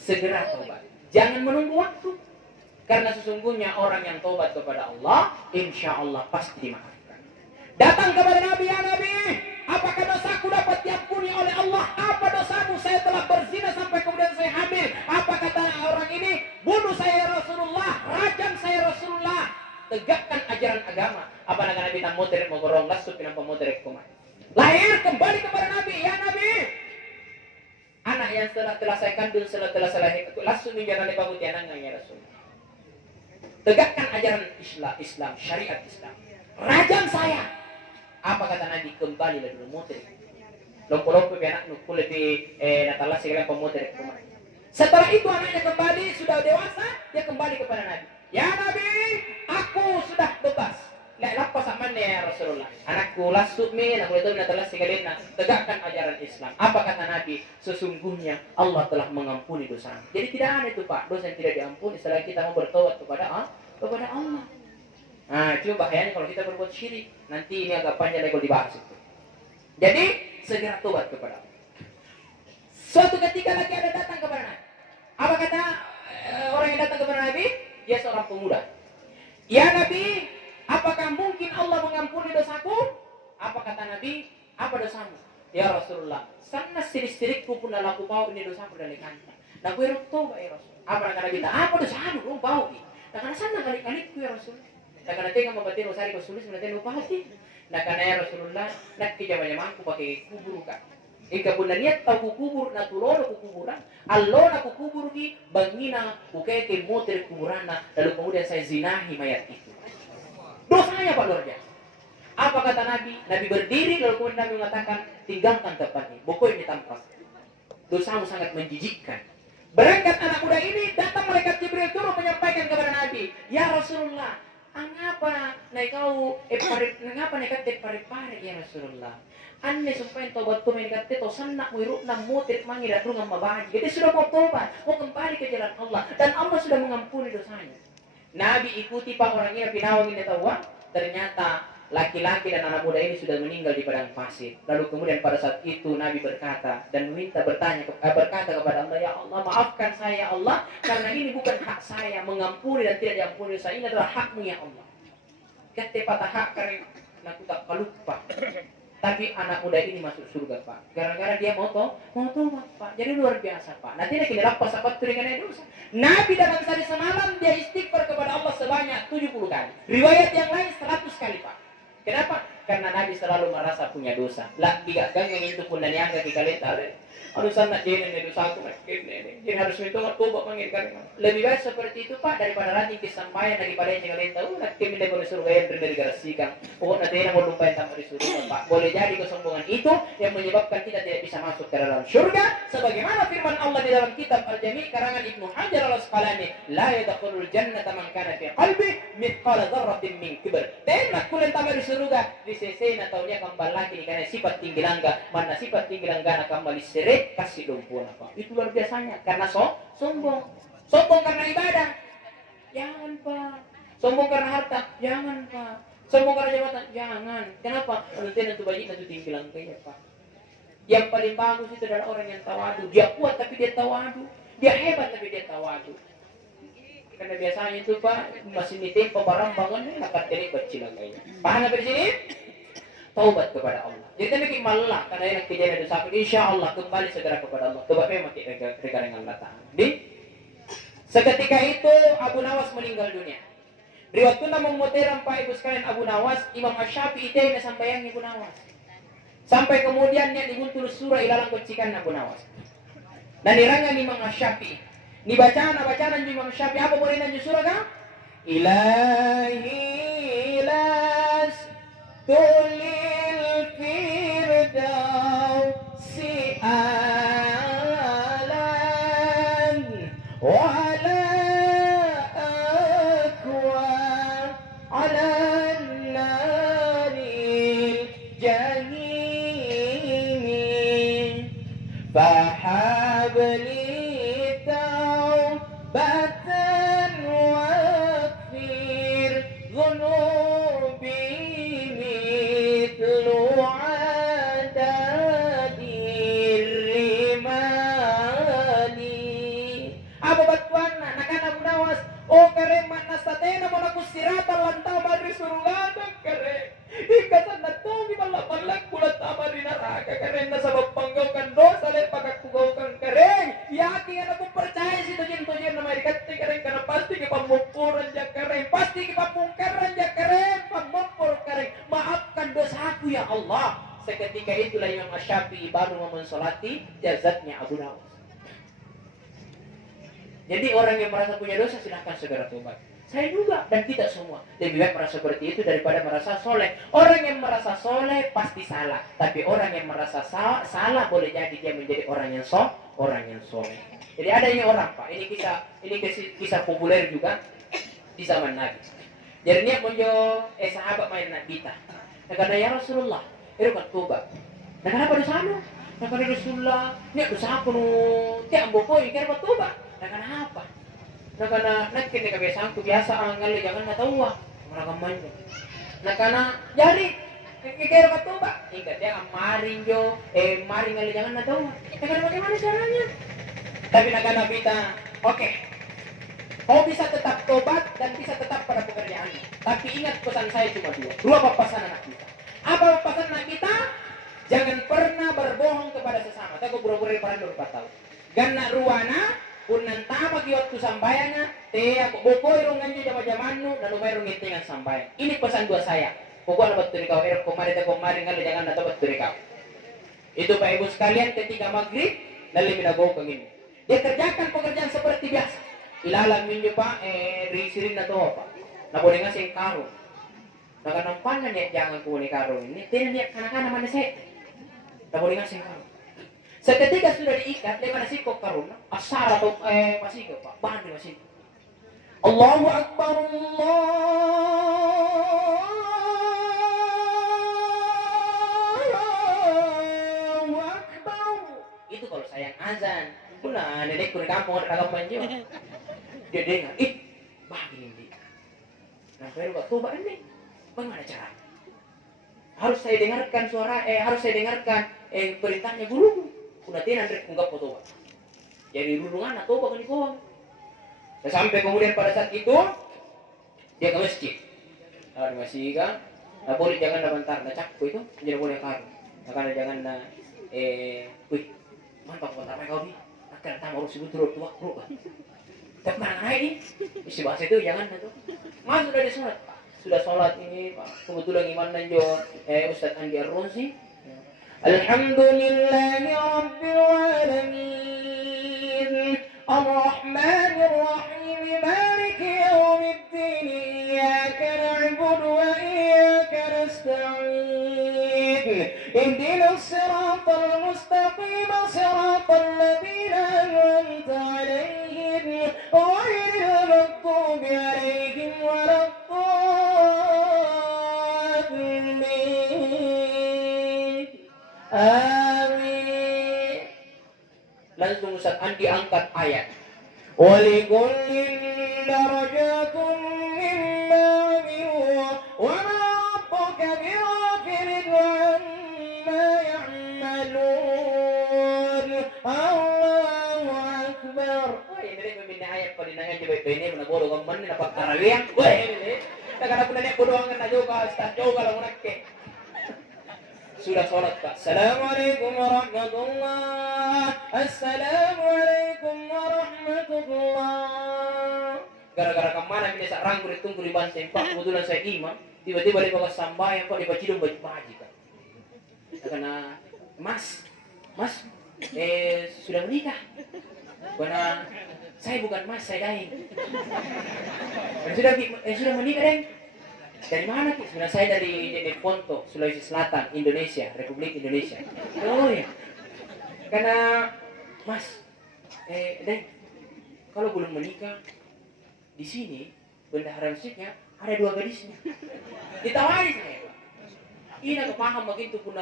Segera tobat. Jangan menunggu waktu. Karena sesungguhnya orang yang tobat kepada Allah, insya Allah pasti dimaafkan. Datang kepada Nabi, ya Nabi, apakah dosaku dapat diampuni oleh Allah? Apa dosamu? Saya telah berzina sampai kemudian saya hamil. Apa kata orang ini? Bunuh saya Rasulullah, rajam saya Rasulullah. Tegakkan ajaran agama. Apa nak Nabi tak motor mau gorong lasuk pinang pemotor kumat. Lahir kembali kepada Nabi, ya Nabi. Anak yang telah saya kandung telah saya lahir lasuk menjalani pembutianan ya Rasul. Tegakkan ajaran Islam, syariat Islam. Rajam saya. Apa kata Nabi? Kembali lagi motor. Lompo-lompo anak nukul lebih natalah segala pemotor kumat. Setelah itu anaknya kembali sudah dewasa, dia kembali kepada Nabi. Ya Nabi, aku sudah bebas. Lepas sama ya Rasulullah. Anakku lasuk min, aku itu natalah segala tegakkan ajaran Islam. Apa kata Nabi? Sesungguhnya Allah telah mengampuni dosa. Jadi tidak ada itu Pak, dosa yang tidak diampuni setelah kita mau bertobat kepada Allah. Nah, itu bahayanya kalau kita berbuat syirik. Nanti ini agak panjang lagi kalau dibahas itu. Jadi segera tobat kepada Allah. Suatu ketika lagi ada datang kepada Nabi. Apa kata orang yang datang kepada Nabi? Dia seorang pemuda. Ya Nabi, apakah mungkin Allah mengampuni dosaku? Apa kata Nabi? Apa dosamu? Ya Rasulullah, sana sirik-sirikku pun dah laku bau ini dosaku dari kanta. Nah gue tobat ya Rasul. Apa kata Nabi? Apa dosamu? Lu bau ni. Nah karena sana kali-kali ya Rasul. Nah karena tengah membatin rosari kau sulis sebenarnya lupa hati. Nah karena ya Rasulullah, nak kijam-jamangku pakai kubur kan. Ika pun niat tahu kubur, na tulono ku kuburan. Allo na ku kubur rugi, bangina, kukeke motor kuburana, lalu kemudian saya zinahi mayat itu. Dosanya Pak luar biasa. Apa kata Nabi? Nabi berdiri lalu kemudian Nabi mengatakan, tinggalkan tempat ini, pokoknya ditampas. Dosamu sangat menjijikkan. Berangkat anak muda ini, datang malaikat Jibril turun menyampaikan kepada Nabi, ya Rasulullah, angapa ngapa nekat pare-pare ya Rasulullah. Anne sumpahin tobat ko may nekat to sanak mo irukna mo tit mangirat rungang mabahaji. Jadi sudah mau tobat, mau kembali ke jalan Allah dan Allah sudah mengampuni dosanya. Nabi ikuti Pak orang ini pinawang ini tahu, ternyata laki-laki dan anak muda ini sudah meninggal di padang pasir. Lalu kemudian pada saat itu Nabi berkata dan berkata kepada Allah, ya Allah maafkan saya ya Allah, karena ini bukan hak saya mengampuni dan tidak diampuni saya, ini adalah hakmu ya Allah. Kata patah hak karena aku tak lupa. Tapi anak muda ini masuk surga Pak, gara-gara dia mau tobat Pak. Jadi luar biasa Pak. Nanti kita lapas apa turingan dosa. Nabi dalam sehari semalam dia istighfar kepada Allah sebanyak 70 kali. Riwayat yang lain 100 kali Pak. Kenapa? Karena Nabi selalu merasa punya dosa. Lah tidak ganggu itu pun dan yang kaki kalian tahu. Harus anak jadi dosa aku ini. Jadi harus minta tobat mengingatkan. Lebih baik seperti itu Pak daripada nanti kesampaian daripada yang kalian tahu. Nak kami dah boleh suruh yang berdegradasikan. Oh nanti yang mau lupain tanpa disuruh Pak. Boleh jadi kesombongan itu yang menyebabkan kita tidak bisa masuk ke dalam surga. Sebagaimana firman Allah di dalam kitab Al-Jami karangan Ibnu Hajar Al-Asqalani, la yadkhulul jannata man kana fi qalbi mithqala dzarratin min kibr. Tembak kulen tanpa surga di sisi na tahu dia kembali lagi karena sifat tinggi langga. Mana sifat tinggi langga nak kembali seret kasih lumpur apa? Itu luar biasanya karena sombong karena ibadah. Jangan Pak. Sombong karena harta. Jangan Pak. Sombong karena jabatan. Jangan. Kenapa? Nanti bayi nanti tinggi langkanya Pak. Yang paling bagus itu adalah orang yang tawadu. Dia kuat tapi dia tawadu. Dia hebat tapi dia tawadu. Karena biasanya itu Pak masih nitempo barang bangun akan jadi kecil langkanya. Paham sampai di sini? Taubat kepada Allah. Jadi kita malah karena yang kejadian dosa insya Allah kembali segera kepada Allah. Tobat memang kita dengan Allah Ta'ala. Seketika itu Abu Nawas meninggal dunia. Riwayatnya memuteran Pak Ibu sekalian Abu Nawas, Imam Asy-Syafi'i itu yang sampai yang Abu Nawas. Sampai kemudian yang dibuntul surah ilalang kecikan Abu Nawas. Dan dirangan Imam Asy-Syafi'i. Ini bacaan Imam Asy-Syafi'i apa boleh nanti surah kan? Ilahi las tulil firdausi alan wala akwa ala naril jahimi fahabli taubatan waqfir dhunubi Tena mo na kusiratan lantau madri surulada kare. Ikatan na to di malak kulat amari naraka kare na sabab panggaukan dosa le pagkakugaukan kare. Yaki ana ko percaya si tojin na may katti kare kana pasti ke pamupuran ja kare. Pasti ke pamungkaran ja kare. Pamupur kare. Maafkan dosaku ya Allah. Seketika itulah Imam Asy-Syafi'i baru mensolati jazatnya Abu Nawas. Jadi orang yang merasa punya dosa silahkan segera tobat. Saya juga dan kita semua lebih baik merasa seperti itu daripada merasa soleh. Orang yang merasa soleh pasti salah, tapi orang yang merasa salah boleh jadi dia menjadi orang yang soleh. Jadi ada ini orang Pak, ini kisah populer juga di zaman Nabi. Jadi dia menjo sahabat main Nabi kita. Kata ya Rasulullah, itu kan tobat. Nah kenapa dosa-mu? Nah kata Rasulullah, ini dosa aku nu tiap bopoi kira tobat. Nah kenapa? Nah karena nakin kebiasaan kebiasaan kali jangan nggak tahu mereka main. Nah karena jadi kira katoba, ingat dia maring jo, maring kali jangan nggak tahu. Nah karena bagaimana caranya? Tapi nak karena kita, oke, kau bisa tetap tobat dan bisa tetap pada pekerjaannya. Tapi ingat pesan saya cuma dua pesan anak kita. Apa pesan anak kita? Jangan pernah berbohong kepada sesama. Aku pura-pura pada 4 tahun. Ganna ruana Kunan tama kiwat ku sambayangnya, aku bokoy rong ganji jama-jamanu dan umay rong ngitingan sambayang. Ini pesan dua saya. Pokoknya buat turi kau, kemarin kalau jangan datang buat turi kau. Itu Pak Ibu sekalian ketika maghrib, lalu minagaw kang ini. Dia kerjakan pekerjaan seperti biasa. Ilalang ninyo pa, risirin na to pa. Nakunin nga siya karong. Nakanampan na niya jangan kunin karong ini. Tinan niya kanak-kanak naman na siya. Nakunin nga siya karong. Seketika sudah diikat, dia mana sikok karung, asar atau masih ke pak, bahan dia masih. Allahu Akbar, Allahu Akbar. Itu kalau sayang azan, pula nenek kuning kampung ada kagak manjo. Dia dengar, bahan ini. Nah, baru waktu bahan ini, bagaimana cara? Harus saya dengarkan suara, harus saya dengarkan perintahnya guru. Kuna tinan rek unggap foto. Jadi rulungan atau apa kan ikon. Sampai kemudian pada saat itu dia ke masjid. Nah, di masjid kan, nah boleh jangan bentar, nah cakpu itu, jangan boleh karu. Nah karena jangan wih, mantap bentar mereka kau ni. Akan tamu harus sebut turut tua kru. Tapi mana ini? Isi bahasa itu jangan itu. Mas sudah disolat, sudah sholat ini, kebetulan iman dan jo Ustaz Andi Ar-Runsi. Alhamdulillahi Rabbil Alamin Ar-Rahmanir Rahim Maliki Yawmiddin Iyyaka na'budu wa iyyaka nasta'in Ihdinas siratal mustaqim siratal ladzina an'amta 'alaihim ghairil maghdubi 'alaihim waladdallin Amin. Langsung Ustaz Andi angkat ayat. Walikullin darajatun mimma 'amilu wa ma rabbuka bighafilin 'amma ya'malun. Allahu Akbar. Oh, ini pembina ayat padinangan coba ini menagoro kaman ni dapat tarawih. Weh, ini. Takkan aku nanya bodoh angkat juga Ustaz juga lah munakke. Sudah sholat Pak. Assalamualaikum warahmatullah. Assalamualaikum warahmatullah. Gara-gara kemana ini saya rangkul ditunggu di banteng Pak. Kebetulan saya imam. Tiba-tiba dia bawa sambayang Pak. Dia bacidung baju-baju Pak. Karena Mas sudah menikah. Karena saya bukan Mas, saya Daeng. Sudah menikah Daeng. Dari mana Ki? Sebenarnya saya dari Ponto, Sulawesi Selatan, Indonesia, Republik Indonesia. Oh ya. Karena Mas, Deng, kalau belum menikah di sini bendahara masjidnya ada 2 gadisnya. Ditawari saya. Ina kepaham begitu puna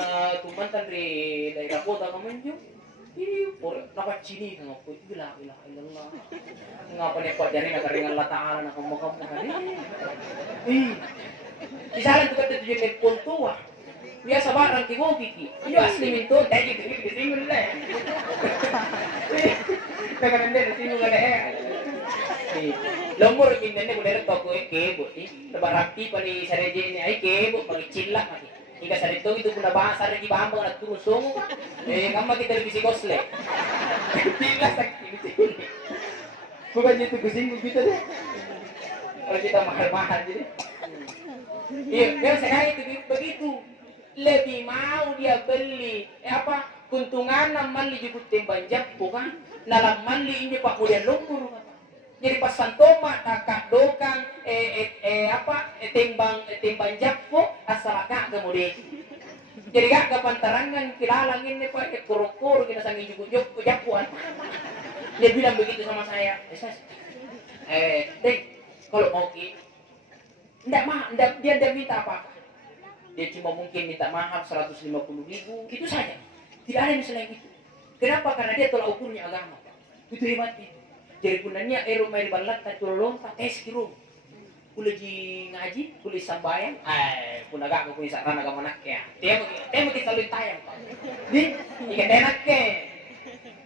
mantan di daerah kota Kemenju. Dapat cini kan aku ilah ilallah. Ngapa nih Pak jari nak ringan Allah Taala nak kamu hari. Di sana tu kata tujuan dari Pontua. Biasa barang kibo kiki. Iyo asli minto dai gitu di sini lah. Kadang dia di sini ada. Lomor ini boleh toko kebo. Lebar rapi pada sareje ini ai kebo bagi cilak lagi. Hingga saat itu pun bahasa lagi paham banget turun semua. Kamu kita lebih sikosle. Tidak sakit di sini. Bukan itu kucing kita deh. Kalau kita mahal-mahal jadi. Iya, biar saya itu begitu. Lebih mau dia beli kuntungan mali jukut tembang Jappo kan. Dalam mali ini Pak kemudian lumpur. Jadi pas santoma kakak dokang timbang Jappo asal kak kemudian. Jadi kak kepantarangan kilalang ini Pak kurung-kurung kita sangi juga Jappoan. Dia bilang begitu sama saya. Dek, kalau mau ki, dia tidak minta apa. Dia cuma mungkin minta maaf 150.000 gitu saja. Tidak ada yang selain itu. Kenapa? Karena dia tolak ukurnya agama. Itu hebatnya. Jadi punanya rumah di balat tak tolong tak tes kiro. Kula ji ngaji, kula sambayang, pun agak aku bisa karena agama nak ya. Dia mesti selalu tayang Pak. Ikan enak ke,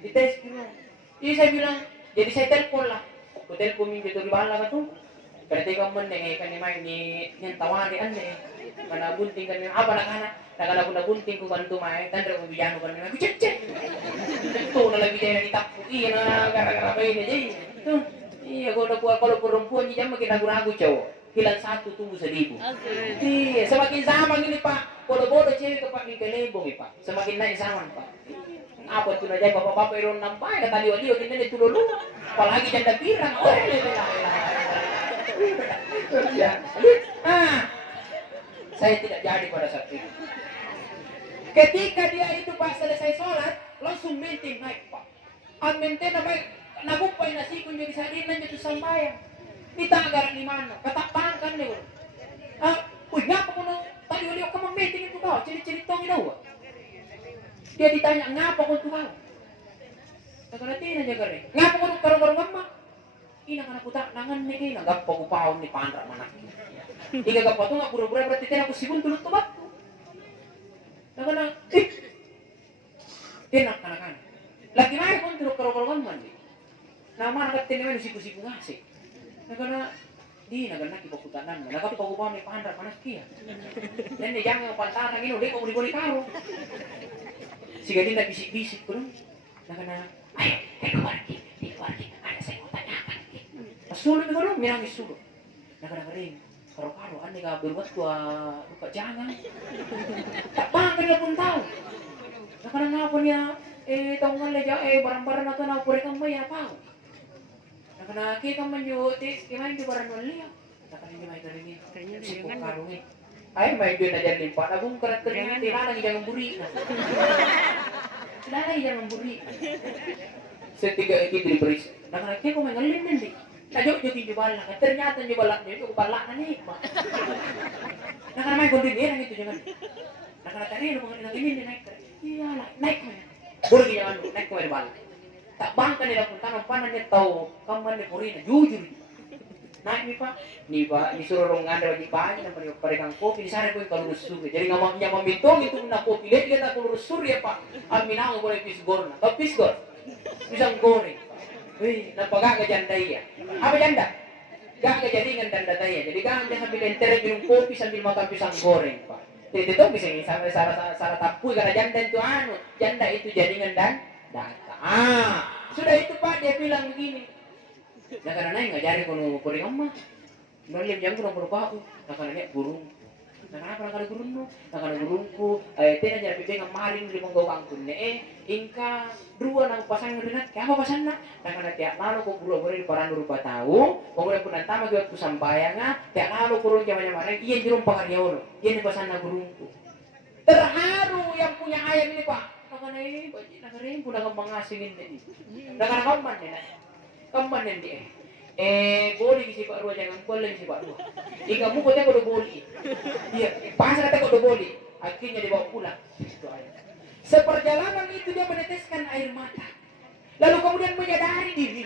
di tes kiro. Jadi saya bilang, jadi saya telepon lah. Aku telepon minggu itu di bala tu. Berarti kamu kan ni yang tawari ane. Mana bunting kan apa nak pun bunting ku bantu mai, tanda ku bijano kan aku cek. Itu na lagi dia ditapu na gara-gara ini jadi. Tuh. Iya, kalau perempuan jam makin ragu-ragu cowok. Hilang 1 tunggu 1000. Iya, semakin zaman ini Pak. Bodoh-bodoh cewek ke Pak Mikelebong Pak. Semakin naik zaman Pak. Apa itu aja bapak-bapak iron nampai kata liwa-liwa kita itu dulu. Apalagi janda pirang. Oh, ya. Saya tidak jadi pada saat itu. Ketika dia itu pas selesai sholat, langsung maintain naik pak. Maintain naik, nagupay nasi kung jadi salinan jadi sambayang. Kita agar di mana? Katakan nih. Ngapa kau tadi wali kamu maintain itu kau? Cerita itu. Dia ditanya ngapa kau tuh kau? Nakaratin aja kare. Ngapa kau karo-karo mama? Ina kana puta nangan nih ina gak pau paon ni pandra manak. Iga gak pau nga pura-pura berarti tena aku sibun tulot to batu. Nakana tenak kana. Lagi mai pun tulok karo-karo mandi. Nama nak tena ni siku-siku ngase. Nakana di nagana ki pakutanan. Nakatu pau paon ni pandra manak kia. Dan ni jangan pantana ngino de ko buri karo. Siga din na bisik-bisik ko. Nakana ayo keluargi. Ada saya mau tanyakan. Sulit ko dong, minangis sulit. Nakadagaring, karo-karo, ani ka berbuat tua luka jangan. Tak bangga dia pun tahu. Nakadang niya, tahu nga leja, barang-barang na ito na puri kang may apa. Nakadaki kang manyuti, kimain di barang waliya. Nakadang di may karingin, sipok karungin. Ay, may doon na dyan limpa. Nagong karakterin, tilalang iyang buri na. Tilalang iyang buri. Setiga iki diberi. Nakadaki ko may ngalim din. Najok yung bala, ternyata yung bala nyo, yung bala na nih, Pak. Nakanamay kondin yan, itu jangan. Nakanatari, yung mga ini naik. Iya, naik mo yan. Burgi yan, naik mo yung bala. Tak bangka nila kung tanong paano niya tao, kaman ni Purina, jujur. Naik nih, Pak. Nih, Pak, disuruh rongan daw di bahay, naman yung paregang kopi, di sana ko yung kalurus suri. Jadi niya mamintong itu na kopi, lihat kita kalurus suri ya, Pak. Aminang ko na pisgor na. Tau pisgor? Pisang goreng. Wih, napagaka janda iya. Apa janda? Gak kejaringan janda daya. Jadi kan dia sambil entere minum kopi sambil makan pisang goreng, Pak. Jadi itu bisa sampai salah tapui karena janda itu janda itu jaringan dan data. Sudah itu Pak dia bilang begini. Nah karena nggak jari kono kuring emak. Nolim yang kurang berbau. Nah karena dia burung. Nah kenapa nakala gurun no? Nakala gurunku, tena jadi bibeng maling di menggawang kunne. Ingka dua nang pasang rinat, kaya apa pasang na? Nakala tiap lalu ko buru-buru di paran rupa tahu, kemudian pun tama gue kusambaya nga, tiap lalu kurung jaman-jaman mareng, iya jerung pakaryawan, iya ni pasang na gurungku. Terharu yang punya ayam ini Pak. Nakala ini, nakala ini pun nakang mangasingin ini. Nakala kaman ni na, kaman ni boleh si Pak Rua jangan boleh si Pak Rua. Ika mu kota ko boleh. Iya, pas kata ko boleh. Akhirnya dibawa pulang. Itu ayat. Seperjalanan itu dia meneteskan air mata. Lalu kemudian menyadari diri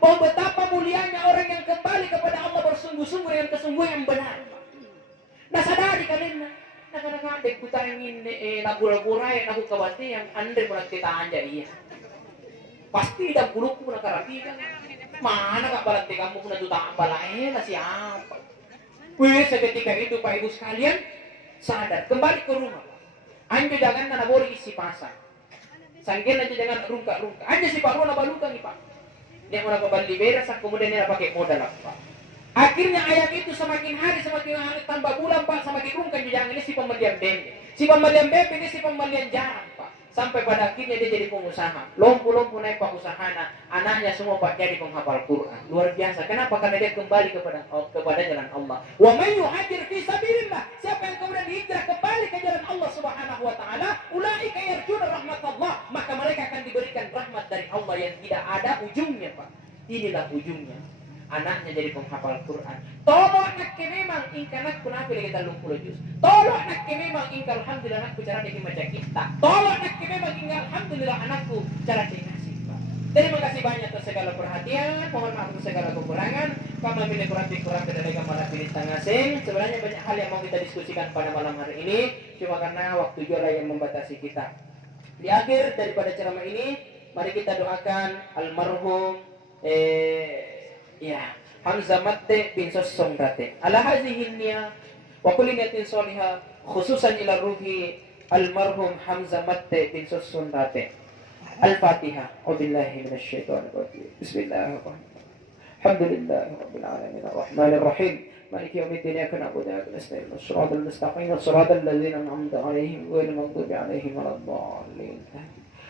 bahwa betapa mulianya orang yang kembali kepada Allah bersungguh-sungguh dengan kesungguhan yang benar. Nah sadari kalian na kadang-kadang ku tangin nagura-gura yang aku kabati yang andre mo nagtitaan dyan iya. Pasti dah buluk mo nakarapigan. Mana kak balante kamu kena tutaan balai lah siapa? Wih seketika itu Pak Ibu sekalian sadar kembali ke rumah. Anjo jangan nana boleh isi pasang. Sangkin aja jangan rungka-rungka. Aja si Pak Rona balukan nih Pak. Dia mau kembali beres kemudian dia pakai modal Pak. Akhirnya ayam itu semakin hari tambah bulan Pak semakin rungka jangan ini si pembelian bembe. Si pembelian bembe ini si pembelian jarang Pak. Sampai pada akhirnya dia jadi pengusaha. Lompu-lompu naik Pak usahana. Anaknya semua Pak jadi penghafal Quran. Luar biasa. Kenapa? Karena dia kembali kepada jalan Allah. Wa may yuhajir fi sabilillah. Siapa yang kemudian hijrah kembali ke jalan Allah Subhanahu wa taala, ulaika yarjuna rahmatullah. Maka mereka akan diberikan rahmat dari Allah yang tidak ada ujungnya, Pak. Inilah ujungnya. Anaknya jadi penghafal Quran. Tolo anak memang ingkanak kunapi lagi talung puluh juz. Tolo anak memang ingkal alhamdulillah anakku cara dia baca kita. Tolo anak memang ingkal alhamdulillah anakku cara dia ngasih. Terima kasih banyak atas segala perhatian. Mohon maaf atas segala kekurangan. Kami pilih kurang dari gambar pilih tangasing. Sebenarnya banyak hal yang mau kita diskusikan pada malam hari ini. Cuma karena waktu juga yang membatasi kita. Di akhir daripada ceramah ini, mari kita doakan almarhum Hamzah Matte bin Sossong Rate ala hazihi niyyah wa kulli niyatin shalihah khususan ila ruhi almarhum Hamzah Matte bin Sossong Rate. Al-Fatihah. Wabillahi minasyaitonir rajim. Bismillahirrahmanirrahim. Alhamdulillahi rabbil alamin arrahmanir rahim maliki yaumiddin iyyaka na'budu wa iyyaka nasta'in ihdinas siratal mustaqim siratal ladzina an'amta 'alaihim ghairil maghdubi 'alaihim waladdallin.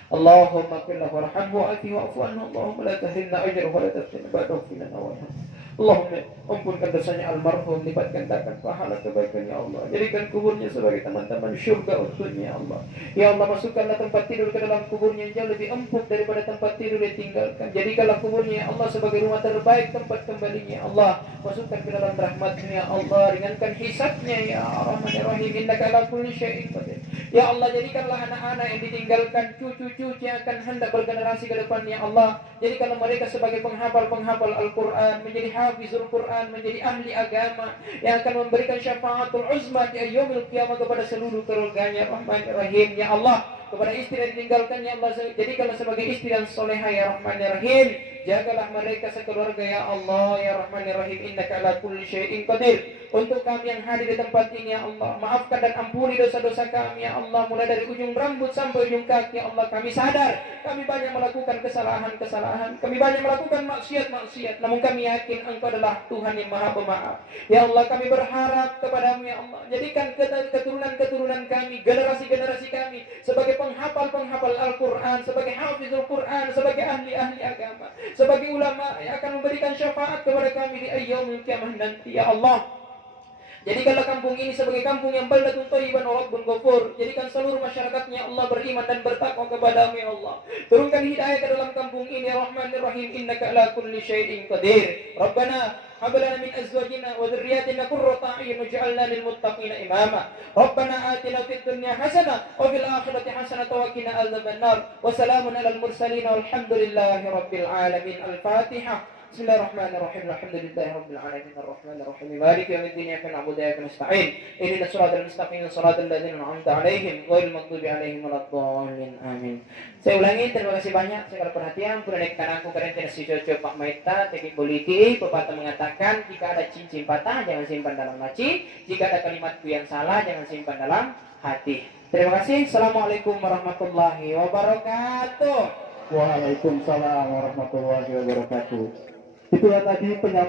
Allahumma qillahu warhamhu wa'afihi wa'fu anhu. Allahumma la tahrimna ajrahu wa la taftina ba'dahu fina warhamhu. Allahumma ampunkan dosanya almarhum, lipat gandakan pahala kebaikannya Allah. Jadikan kuburnya sebagai teman-teman syurga untuknya ya Allah. Ya Allah, masukkanlah tempat tidur ke dalam kuburnya yang jauh lebih empuk daripada tempat tidur yang tinggalkan. Jadikanlah kuburnya ya Allah sebagai rumah terbaik tempat kembalinya Allah. Masukkan ke dalam rahmatnya ya Allah. Ringankan hisabnya ya Rahman ya Rahim. Innaka ala kulli syai'in qadir. Ya Allah, jadikanlah anak-anak yang ditinggalkan, cucu-cucu yang akan hendak bergenerasi ke depannya Allah. Jadikanlah mereka sebagai penghafal-penghafal Al-Quran, menjadi hafizul Quran, menjadi ahli agama yang akan memberikan syafaatul uzma di yaumil qiyamah kepada seluruh keluarganya. Rahman Rahim ya Allah, kepada istri yang ditinggalkan ya Allah, jadikanlah sebagai istri yang soleha ya Rahman Rahim. Jagalah mereka sekeluarga ya Allah ya Rahman Rahim. Innaka ala kulli syai'in qadir. Untuk kami yang hadir di tempat ini ya Allah, maafkan dan ampuni dosa-dosa kami ya Allah, mulai dari ujung rambut sampai ujung kaki ya Allah. Kami sadar kami banyak melakukan kesalahan-kesalahan, kami banyak melakukan maksiat-maksiat, namun kami yakin Engkau adalah Tuhan yang Maha Pemaaf. Ya Allah, kami berharap kepadamu ya Allah, jadikan keturunan-keturunan kami, generasi-generasi kami sebagai penghafal-penghafal Al-Quran, sebagai hafizul Quran, sebagai ahli-ahli agama, sebagai ulama yang akan memberikan syafaat kepada kami di yaumil qiyamah nanti ya Allah. Jadikanlah kampung ini sebagai kampung yang baldatun thayyiban wa rabbun ghafur. Jadikan seluruh masyarakatnya Allah beriman dan bertakwa kepadamu ya Allah. Turunkan hidayah ke dalam kampung ini ya Rahmanir Rahim. Innaka ala kulli syai'in qadir. Rabbana hab lana min azwajina wa dhurriyyatina qurrata a'yun waj'alna lil muttaqina imama. Rabbana atina fid dunya hasanah wa fil akhirati hasanah wa qina adzaban nar. Wa salamun alal mursalin walhamdulillahi rabbil alamin. Al-Fatihah. Bismillahirrahmanirrahim. Alhamdulillahirabbil alamin arrahmanir rahim maliki yaumiddin iyyaka na'budu wa iyyaka nasta'in ihdinas siratal mustaqim siratal ladzina an'amta 'alaihim ghairil maghdubi 'alaihim waladdallin amin. Saya ulangi, terima kasih banyak segala perhatian. Punanaikan aku karena tidak si cocok Pak Maita teknik boliki. Pepatah mengatakan jika ada cincin patah jangan simpan dalam laci, jika ada kalimatku yang salah jangan simpan dalam hati. Terima kasih. Assalamualaikum warahmatullahi wabarakatuh. Waalaikumsalam warahmatullahi wabarakatuh. Itulah tadi penyampaian